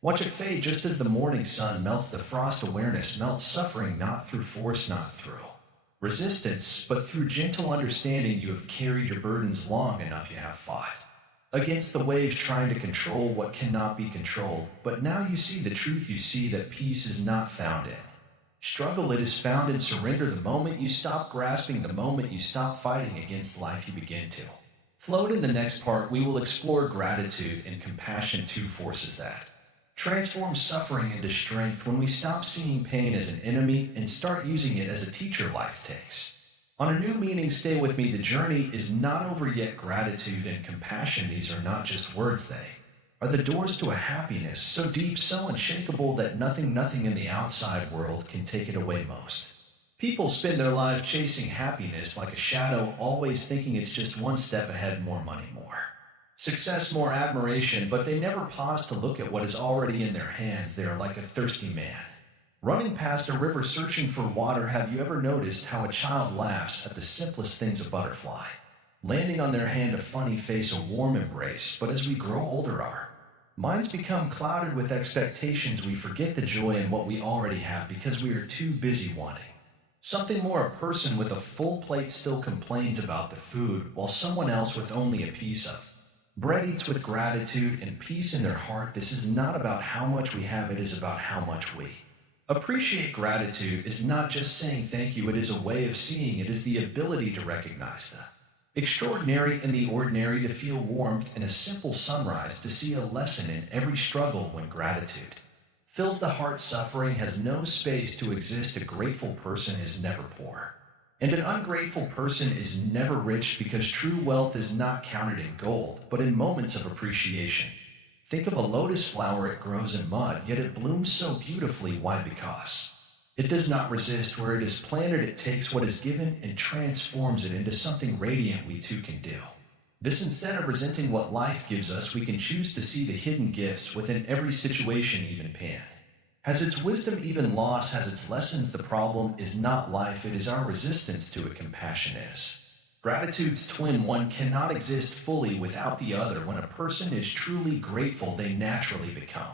watch it fade. Just as the morning sun melts the frost, awareness melts suffering, not through force, not through resistance, but through gentle understanding. You have carried your burdens long enough. You have fought against the waves, trying to control what cannot be controlled. But now you see the truth. You see that peace is not found in struggle. It is found in surrender. The moment you stop grasping, the moment you stop fighting against life, you begin to float. In the next part, we will explore gratitude and compassion, two forces that transform suffering into strength. When we stop seeing pain as an enemy and start using it as a teacher, life takes on a new meaning. Stay with me. The journey is not over yet. Gratitude and compassion, these are not just words. They are the doors to a happiness so deep, so unshakable that nothing in the outside world can take it away. Most people spend their lives chasing happiness like a shadow, always thinking it's just one step ahead. More money, more success, more admiration, but they never pause to look at what is already in their hands. They are like a thirsty man Running past a river searching for water, have you ever noticed how a child laughs at the simplest things? A butterfly landing on their hand, a funny face, a warm embrace. But as we grow older, our minds become clouded with expectations. We forget the joy in what we already have because we are too busy wanting something more. A person with a full plate still complains about the food, while someone else with only a piece of bread eats with gratitude and peace in their heart. This is not about how much we have, it is about how much we appreciate. Gratitude is not just saying thank you, it is a way of seeing. It is the ability to recognize the extraordinary in the ordinary, to feel warmth in a simple sunrise, to see a lesson in every struggle. When gratitude fills the heart, suffering has no space to exist. A grateful person is never poor, and an ungrateful person is never rich, because true wealth is not counted in gold, but in moments of appreciation. Think of a lotus flower. It grows in mud, yet it blooms so beautifully. Why? Because it does not resist where it is planted. It takes what is given and transforms it into something radiant. We too can do this. Instead of resenting what life gives us, we can choose to see the hidden gifts within every situation. Even pain has its wisdom, even loss has its lessons. The problem is not life, it is our resistance to it. Compassion is gratitude's twin. One cannot exist fully without the other. When a person is truly grateful, they naturally become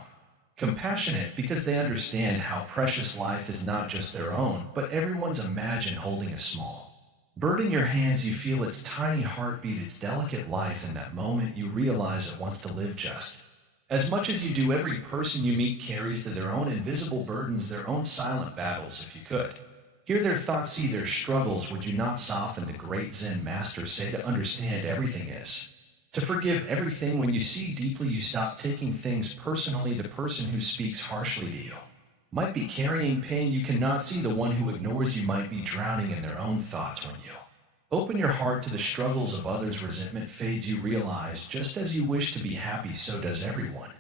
compassionate, because they understand how precious life is, not just their own, but everyone's. Imagine holding a small bird in your hands. You feel its tiny heartbeat, its delicate life. In that moment, you realize it wants to live just as much as you do. Every person you meet carries their own invisible burdens, their own silent battles. If you could hear their thoughts, see their struggles, would you not soften? The great Zen masters say to understand everything is to forgive everything. When you see deeply, you stop taking things personally. The person who speaks harshly to you might be carrying pain you cannot see. The one who ignores you might be drowning in their own thoughts. When you open your heart to the struggles of others, resentment fades. You realize just as you wish to be happy, so does everyone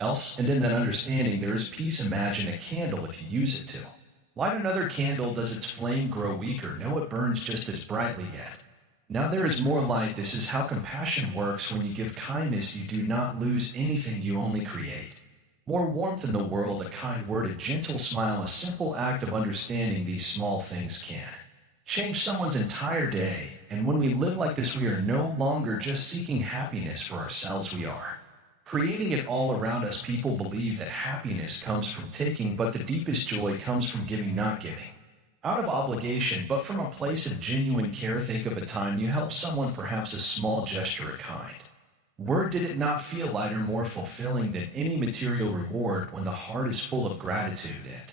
else. And in that understanding, there is peace. Imagine a candle. If you use it to light another candle, does its flame grow weaker? No, it burns just as brightly, yet now there is more light. This is how compassion works. When you give kindness, you do not lose anything, you only create more warmth in the world. A kind word, a gentle smile, a simple act of understanding. These small things can change someone's entire day. And when we live like this, we are no longer just seeking happiness for ourselves, we are creating it all around us. People believe that happiness comes from taking, but the deepest joy comes from giving, not giving out of obligation, but from a place of genuine care. Think of a time you helped someone, perhaps a small gesture, a kind word. Did it not feel lighter, more fulfilling than any material reward? When the heart is full of gratitude and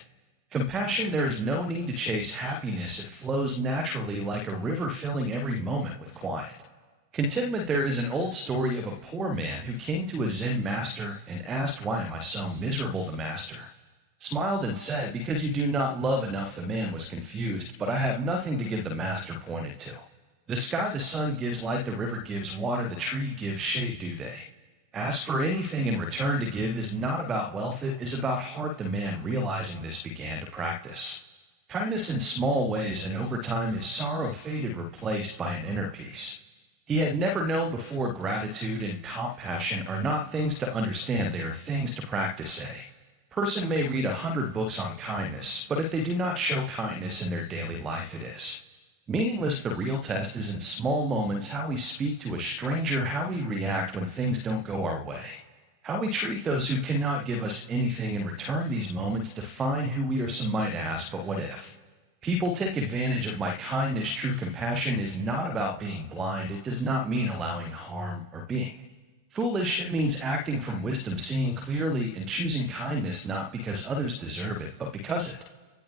compassion, there is no need to chase happiness. It flows naturally like a river, filling every moment with quiet contentment. There is an old story of a poor man who came to a Zen master and asked, "Why am I so miserable?" The master smiled and said, "Because you do not love enough." The man was confused. "But I have nothing to give," the master pointed to the sky. The sun gives light, the river gives water, the tree gives shade. Do they ask for anything in return? To give is not about wealth, it is about heart. The man, realizing this, began to practice kindness in small ways, and over time his sorrow faded, replaced by an inner peace he had never known before. Gratitude and compassion are not things to understand, they are things to practice. A person may read 100 books on kindness, but if they do not show kindness in their daily life, it is meaningless. The real test is in small moments: how we speak to a stranger, how we react when things don't go our way, how we treat those who cannot give us anything in return. These moments define who we are. Some might ask, but what if people take advantage of my kindness? True compassion is not about being blind. It does not mean allowing harm or being foolish. It means acting from wisdom, seeing clearly and choosing kindness, not because others deserve it, but because it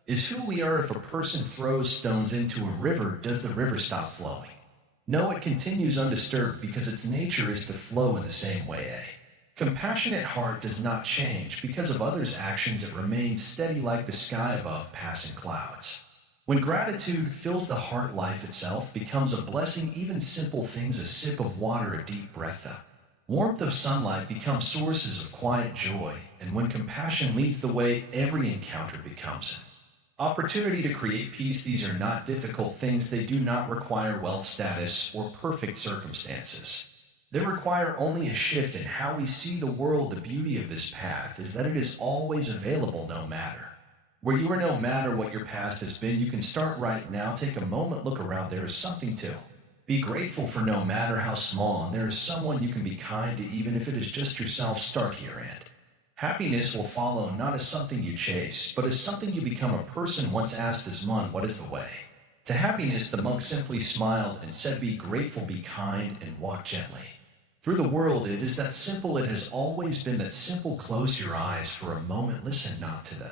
is who we are. If a person throws stones into a river, does the river stop flowing? No, it continues undisturbed, because its nature is to flow in the same way. A compassionate heart does not change because of others' actions. It remains steady like the sky above passing clouds. When gratitude fills the heart, life itself becomes a blessing. Even simple things, a sip of water, a deep breath, the warmth of sunlight, become sources of quiet joy. And when compassion leads the way, every encounter becomes an opportunity to create peace. These are not difficult things. They do not require wealth, status, or perfect circumstances. They require only a shift in how we see the world. The beauty of this path is that it is always available, no matter where you are no matter what your past has been, you can start right now. Take a moment, look around. There is something to be grateful for, no matter how small, and there is someone you can be kind to, even if it is just yourself. Start here, and happiness will follow, not as something you chase, but as something you become. A person once asked this monk, "What is the way to happiness?" The monk simply smiled and said, "Be grateful, be kind, and walk gently through the world." It is that simple. It has always been that simple. Close your eyes for a moment. Listen not to the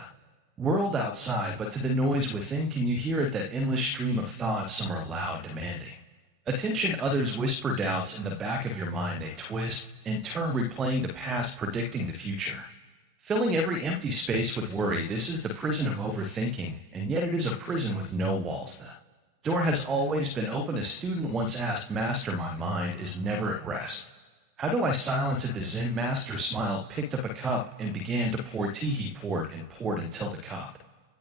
world outside, but to the noise within. Can you hear it? That endless stream of thoughts. Some are loud, demanding attention. Others whisper doubts in the back of your mind. They twist and turn, replaying the past, predicting the future, filling every empty space with worry. This is the prison of overthinking, and yet it is a prison with no walls. The door has always been open. A student once asked, "Master, my mind is never at rest. How do I silence it?" The Zen master smiled, picked up a cup, and began to pour tea. He poured and poured until the cup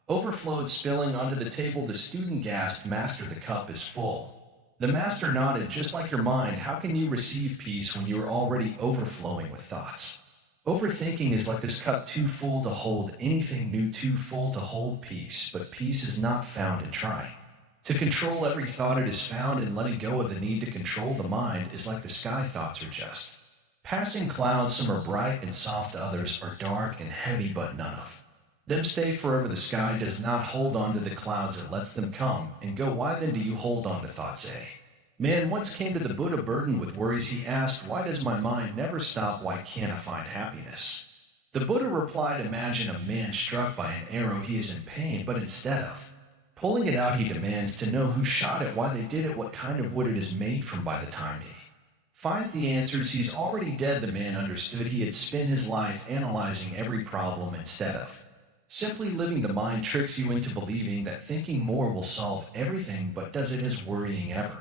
overflowed, spilling onto the table. The student gasped, "Master, the cup is full." The master nodded. "Just like your mind, how can you receive peace when you are already overflowing with thoughts? Overthinking is like this cup, too full to hold anything new, too full to hold peace. But peace is not found in trying to control every thought. It is found in letting go of the need to control. The mind is like the sky. Thoughts are just passing clouds. Some are bright and soft, others are dark and heavy, but none of them stay forever. The sky does not hold on to the clouds, it lets them come and go. Why then do you hold on to thoughts? A man once came to the Buddha burdened with worries. He asked, "Why does my mind never stop? Why can't I find happiness?" The Buddha replied, "Imagine a man struck by an arrow. He is in pain, but instead of pulling it out, he demands to know who shot it, why they did it, what kind of wood it is made from. By the time he finds the answers, he's already dead." The man understood. He had spent his life analyzing every problem instead of simply living. The mind tricks you into believing that thinking more will solve everything, but does it? Has worrying ever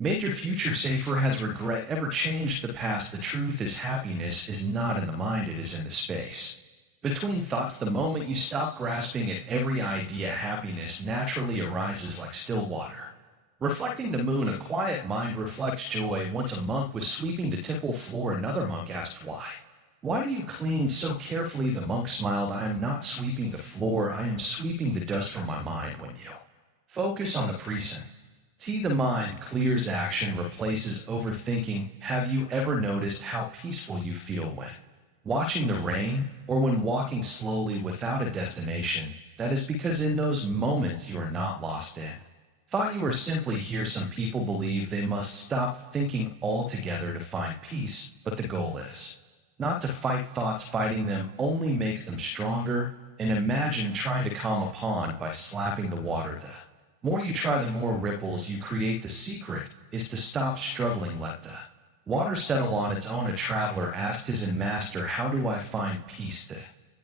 made your future safer? Has regret ever changed the past? The truth is, happiness is not in the mind, it is in the space between thoughts. The moment you stop grasping at every idea, happiness naturally arises like still water reflecting the moon. A quiet mind reflects joy. Once a monk was sweeping the temple floor. Another monk asked, "Why? Why do you clean so carefully?" The monk smiled, "I am not sweeping the floor, I am sweeping the dust from my mind." When you focus on the present, the mind clears. Action replaces overthinking. Have you ever noticed how peaceful you feel when watching the rain or when walking slowly without a destination? That is because in those moments you are not lost in thought, you are simply here. Some people believe they must stop thinking altogether to find peace, but the goal is not to fight thoughts. Fighting them only makes them stronger. And imagine trying to calm a pond by slapping the water. The more you try, the more ripples you create. The secret is to stop struggling. Let the water settle on its own. A traveler asked his master, "How do I find peace?" The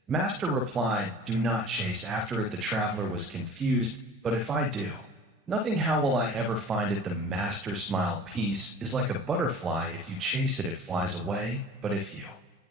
master replied, "Do not chase after it." The traveler was confused. "But if I do nothing, how will I ever find it?" The master smiled, "Peace is like a butterfly. If you chase it, it flies away. But if you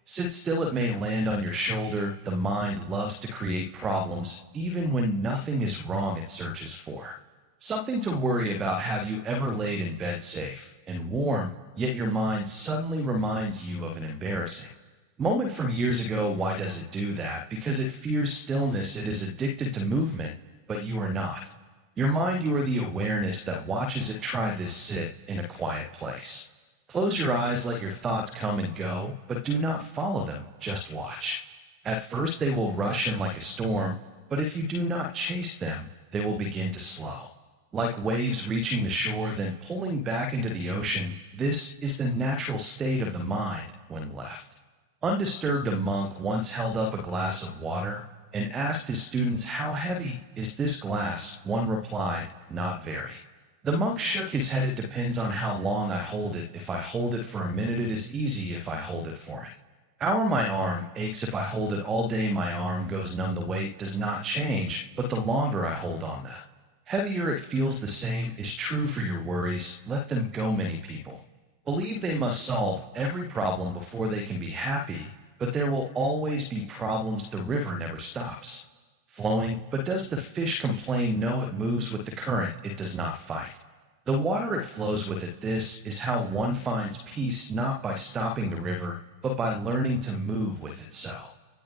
sit still, it may land on your shoulder." The mind loves to create problems. Even when nothing is wrong, it searches for something to worry about. Have you ever laid in bed safe and warm, yet your mind suddenly reminds you of an embarrassing moment from years ago? Why does it do that? Because it fears stillness. It is addicted to movement, but you are not your mind, you are the awareness that watches it. Try this. Sit in a quiet place. Close your eyes, let your thoughts come and go, but do not follow them, just watch. At first they will rush in like a storm, but if you do not chase them, they will begin to slow, like waves reaching the shore, then pulling back into the ocean. This is the natural state of the mind when left undisturbed. A monk once held up a glass of water and asked his students, "How heavy is this glass?" One replied, "Not very." The monk shook his head, "It depends on how long I hold it. If I hold it for a minute, it is easy. If I hold it for an hour, my arm aches. If I hold it all day, my arm goes numb." The weight does not change, but the longer I hold on, the heavier it feels. The same is true for your worries. Let them go. Many people believe they must solve every problem before they can be happy, but there will always be problems. The river never stops flowing, but does the fish complain? No, it moves with the current, it does not fight the water, it flows with it. This is how one finds peace, not by stopping the river, but by learning to move with it. So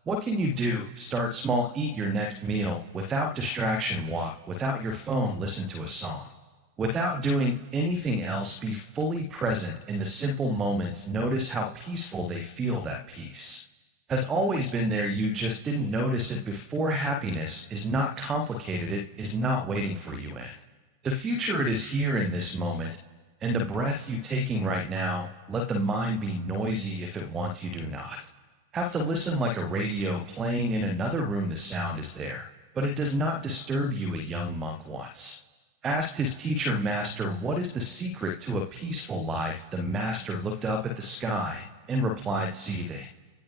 What can you do? Start small, eat your next meal without distraction, walk without your phone, listen to a song. Without doing anything else, be fully present in the simple moments. Notice how peaceful they feel. That peace has always been there, you just didn't notice it before. Happiness is not complicated, it is not waiting for you in the future, it is here in this moment. And the breath you taking right now, let the mind be noisy if it wants. You do not have to listen like a radio playing in another room. The sound is there, but it does not disturb you. A young monk once asked his teacher, Master, what is the secret to a peaceful life? The master looked up at the sky and replied, See,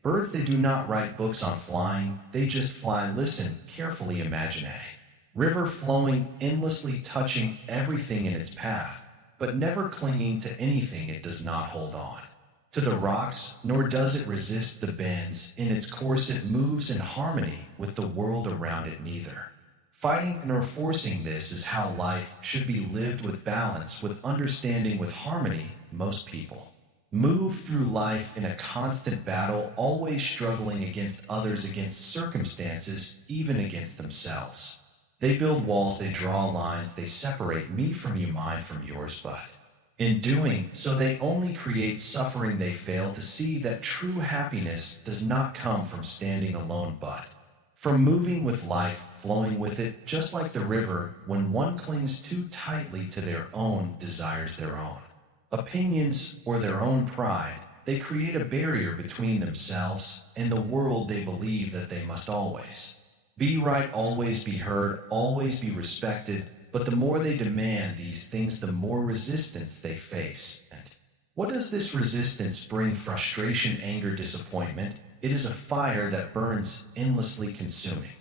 birds, they do not write books on flying, they just fly. Listen carefully, imagine a river flowing endlessly, touching everything in its path, but never clinging to anything. It does not hold on to the rocks, nor does it resist the bends. In its course it moves in harmony with the world around it, neither fighting nor forcing. This is how life should be lived, with balance, with understanding, with harmony. Most people move through life in a constant battle, always struggling against others, against circumstances, even against themselves. They build walls, they draw lines, they separate me from you, mine from yours, but in doing so they only create suffering. They fail to see that true happiness does not come from standing alone, but from moving with life, flowing with it, just like the river. When one clings too tightly to their own desires, their own opinions, or their own pride, they create a barrier between themselves and the world. They believe that they must always be right, always be heard, always be respected. But the more they demand these things, the more resistance they face. And what does this resistance bring? Frustration, anger, disappointment. It is a fire that burns endlessly, consuming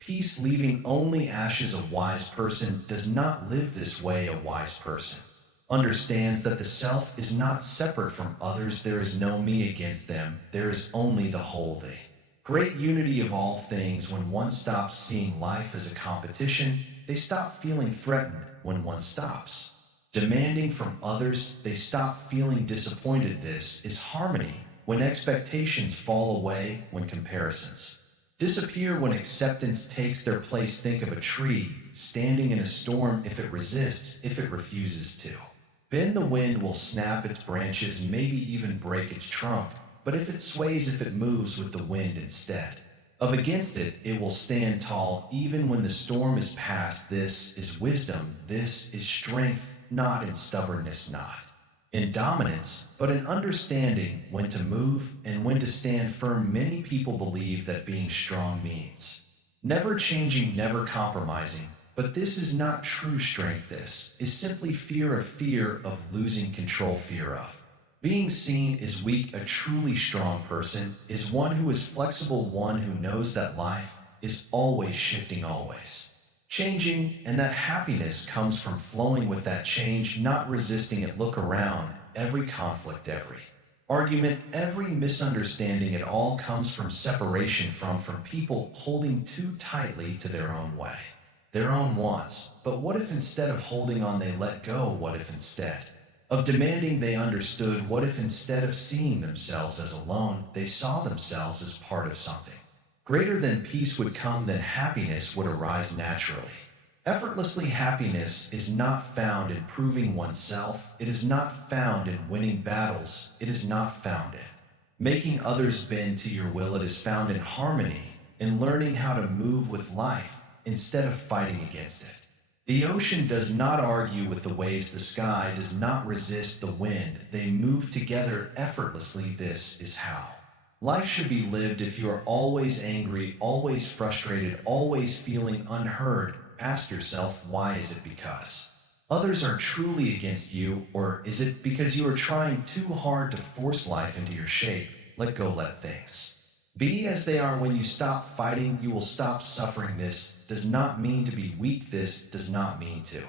peace, leaving only ashes. A wise person does not live this way. A wise person understands that the self is not separate from others. There is no me against them. There is only the whole, the great unity of all things. When one stops seeing life as a competition, they stop feeling threatened. When one stops demanding from others, they stop feeling disappointed. This is harmony. When expectations fall away, when comparisons disappear, when acceptance takes their place. Think of a tree standing in a storm. If it resists, if it refuses to bend, the wind will snap its branches, maybe even break its trunk. But if it sways, if it moves with the wind instead of against it, it will stand tall even when the storm is past. This is wisdom, this is strength, not in stubbornness, not in dominance, but in understanding when to move and when to stand firm. Many people believe that being strong means never changing, never compromising, but this is not true strength. This is simply fear of losing control, fear of being seen is weak. A truly strong person is one who is flexible, one who knows that life is always shifting, always changing, and that happiness comes from flowing with that change, not resisting it. Look around. Every conflict, every argument, every misunderstanding, it all comes from separation, from people holding too tightly to their own way, their own wants. But what if instead of holding on they let go? What if instead of demanding they understood? What if instead of seeing themselves as alone, they saw themselves as part of something greater? Than peace would come, then happiness would arise naturally, effortlessly. Happiness is not found in proving oneself, it is not found in winning battles, it is not found in making others bend to your will. It is found in harmony, in learning how to move with life instead of fighting against it. The ocean does not argue with the waves, the sky does not resist the wind, they move together effortlessly. This is how life should be lived. If you are always angry, always frustrated, always feeling unheard, ask yourself, why? Is it because others are truly against you, or is it because you are trying too hard to force life into your shape? Let go, let things be as they are. When you stop fighting, you will stop suffering. This does not mean to be weak. This does not mean to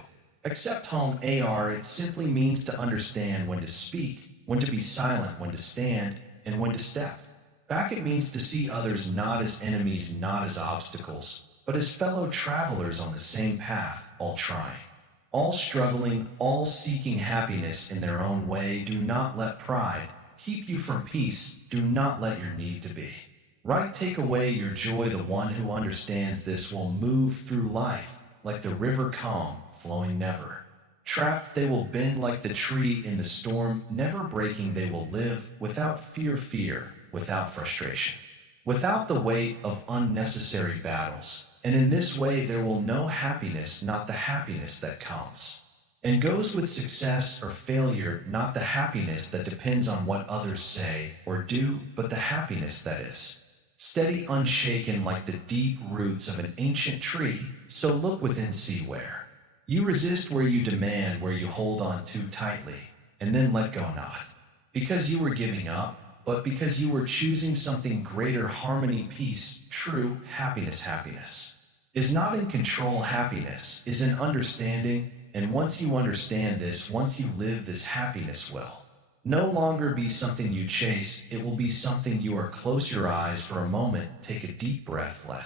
accept home AR. It simply means to understand when to speak, when to be silent, when to stand, and when to step back. It means to see others not as enemies, not as obstacles, but as fellow travelers on the same path, all trying, all struggling, all seeking happiness in their own way. Do not let pride keep you from peace. Do not let your need to be Right, take away your joy. The one who understands this will move through life like the river calm, flowing never. Trapped, they will bend like the tree in the storm, never breaking. They will live without fear, without frustration, without the weight of unnecessary battles. And in this way, there will know happiness, not the happiness that comes and goes with success or failure, not the happiness that depends on what others say or do, but the happiness that is steady, unshaken like the deep roots of an ancient tree. So look within, see where you resist, where you demand, where you hold on too tightly, and then let go, not because you were giving up, but because you were choosing something greater. Harmony, peace, true happiness. Happiness is not in control, happiness is in understanding. And once you understand this, once you live this, happiness will no longer be something you chase, it will be something you are. Close your eyes for a moment, take a deep breath, let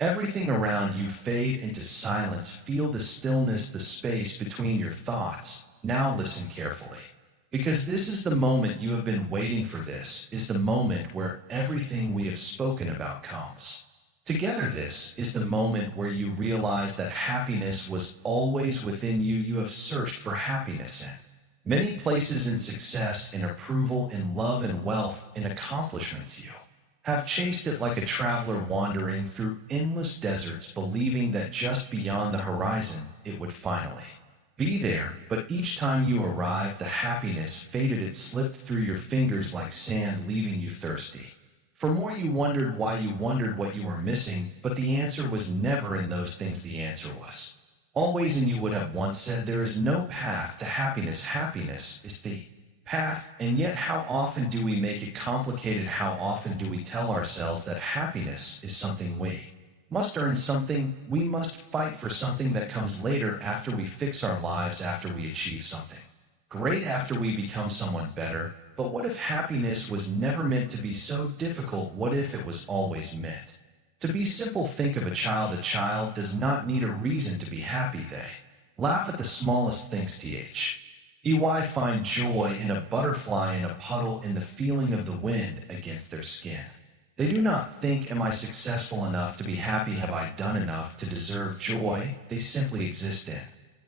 everything around you fade into silence. Feel the stillness, the space between your thoughts. Now listen carefully, because this is the moment you have been waiting for. This is the moment where everything we have spoken about comes together. This is the moment where you realize that happiness was always within you. You have searched for happiness in many places, in success, in approval, in love and wealth, in accomplishments. You have chased it like a traveler wandering through endless deserts, believing that just beyond the horizon it would finally be there. But each time you arrived, the happiness faded. It slipped through your fingers like sand, leaving you thirsty for more. You wondered why, you wondered what you were missing, but the answer was never in those things. The answer was always, and you would have once said, there is no path to happiness. Happiness is the path. And yet, how often do we make it complicated? How often do we tell ourselves that happiness is something we must earn, something we must fight for, something that comes later, after we fix our lives, after we achieve something great, after we become someone better? But what if happiness was never meant to be so difficult? What if it was always meant to be simple? Think of a child. A child does not need a reason to be happy. They laugh at the smallest things. Find joy in a butterfly, in a puddle, in the feeling of the wind against their skin. They do not think, am I successful enough to be happy? Have I done enough to deserve joy? They simply exist in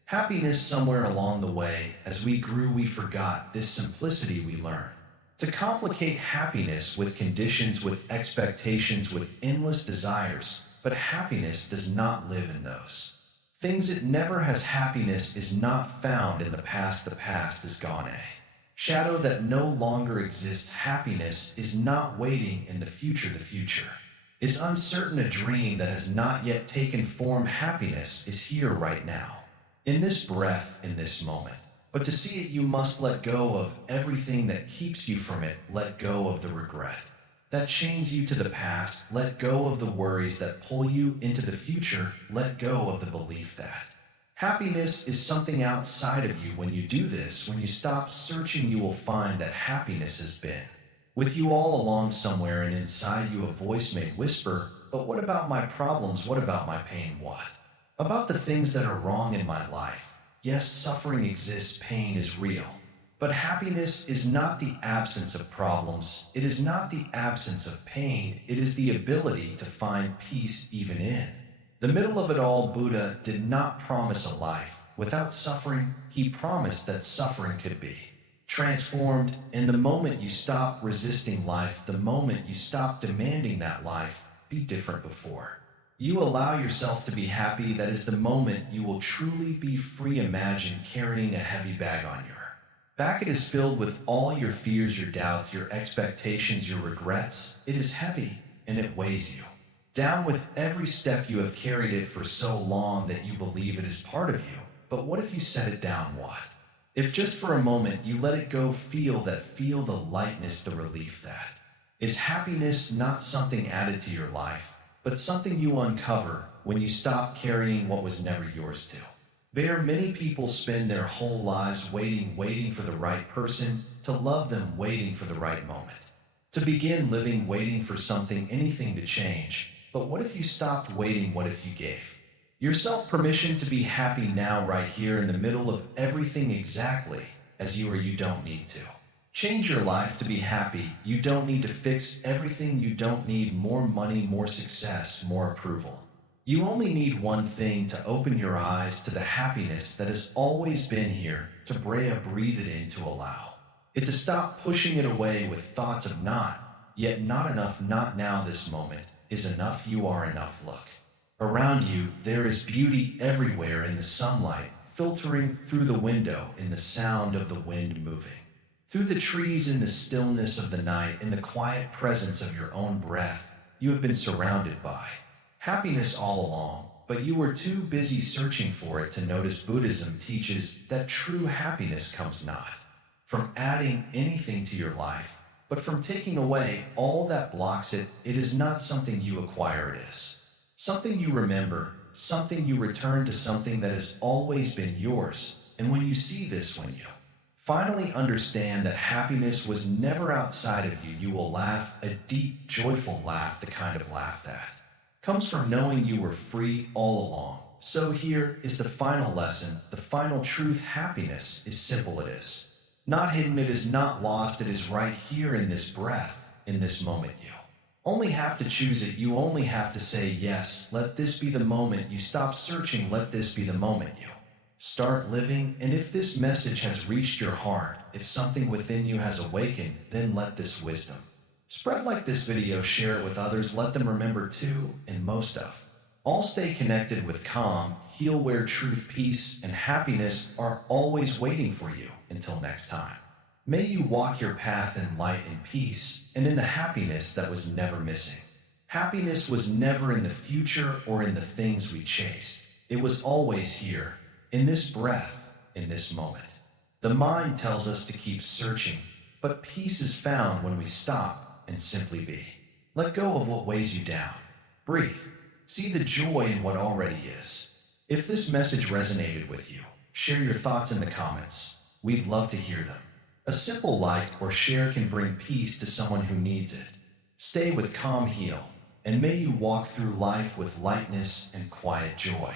happiness. Somewhere along the way, as we grew, we forgot this simplicity. We learned to complicate happiness with conditions, with expectations, with endless desires. But happiness does not live in those things. It never has. Happiness is not found in the past. The past is gone, a shadow that no longer exists. Happiness is not waiting in the future. The future is uncertain, a dream that has not yet taken form. Happiness is here right now, in this breath, in this moment. But to see it, you must let go of everything that keeps you from it. Let go of the regret that chains you to the past. Let go of the worries that pull you into the future. Let go of the belief that happiness is something outside of you. When you do this, when you stop searching, you will find that happiness has been with you all along. Somewhere and inside you, a voice may whisper, but what about my problems? What about my pain? What about the things that are wrong in my life? Yes, suffering exists, pain is real. But happiness is not the absence of problems. It is not the absence of pain. It is the ability to find peace even in the middle of it all. Buddha did not promise a life without suffering. He promised that suffering could be transformed. And the moment you stop resisting life, the moment you stop demanding that life be different before you allow yourself to be happy, that is the moment you will truly be free. Imagine carrying a heavy bag on your back. It is filled with all your fears, your doubts, your expectations, your regrets. It is heavy and it weighs you down with every step. You have carried it for so long that you believe it is part of you. But what if you set it down? What if just for a moment you let it go? Feel the lightness, the relief. That is happiness, not something added to your life, but something you uncover when you stop carrying what was never yours to bear. Many people spend their whole lives waiting for the right person to love them, waiting for the right moment to begin living, waiting for something, anything to change. But what if you stopped waiting? What if you gave yourself permission to be happy now, right here in the middle of everything, exactly as you are? You don't need to Change your life to be happy. You don't need to fix everything. You don't need more money, more success, more approval. You only need one thing: to open your eyes to the happiness that has always been here, to breathe it in, to allow it, to stop pushing it away with thoughts of not, yet not enough, not now, this moment is enough, you are enough. Look around you, there is beauty everywhere, in the sunlight filtering through the window, in the sound of the wind moving through the trees, in the stillness of the night, in the quiet presence of your own breath. You have been surrounded by happiness all along, but you were too busy searching for it to notice. Buddhism teaches that true happiness comes not from adding anything to your life, but from taking away all that blocks it. It is not something you acquire, it is something you remember, something you return to, something that has always been yours. And when you see this, when you finally understand that happiness was never outside of you, you will laugh, a deep, joyful laugh, the kind of laugh that comes from knowing you were free all along. So here is the final lesson, the final truth. Happiness is simple, it is not hidden, it is not lost, it is right here in this breath, in this moment. You only have to choose it, you only have to say yes. Let this be the moment you stop searching, let this be the moment you start living. And if this message has reached your heart, if something within you has awakened, then let this wisdom spread like this video, share it with others, let them remember too, and most of all, stay connected with calm, heal, where truth, peace, and happiness are always waiting for you. Until next time, may you walk your path in light and peace, and in the happiness that was never missing. Happiness was never in the future or in the things we chased. It was always here, in this breath, in this moment. The mind tells us to keep searching, but peace is found when we stop and simply be. Let go of what weighs you down. Breathe. See the joy in what already is. If this message resonated with you, share your thoughts in the comments. We'd love to hear them. A simple like or share can bring peace to someone who needs it. Stay with calm, heal, and may you walk through life with lightness and quiet joy.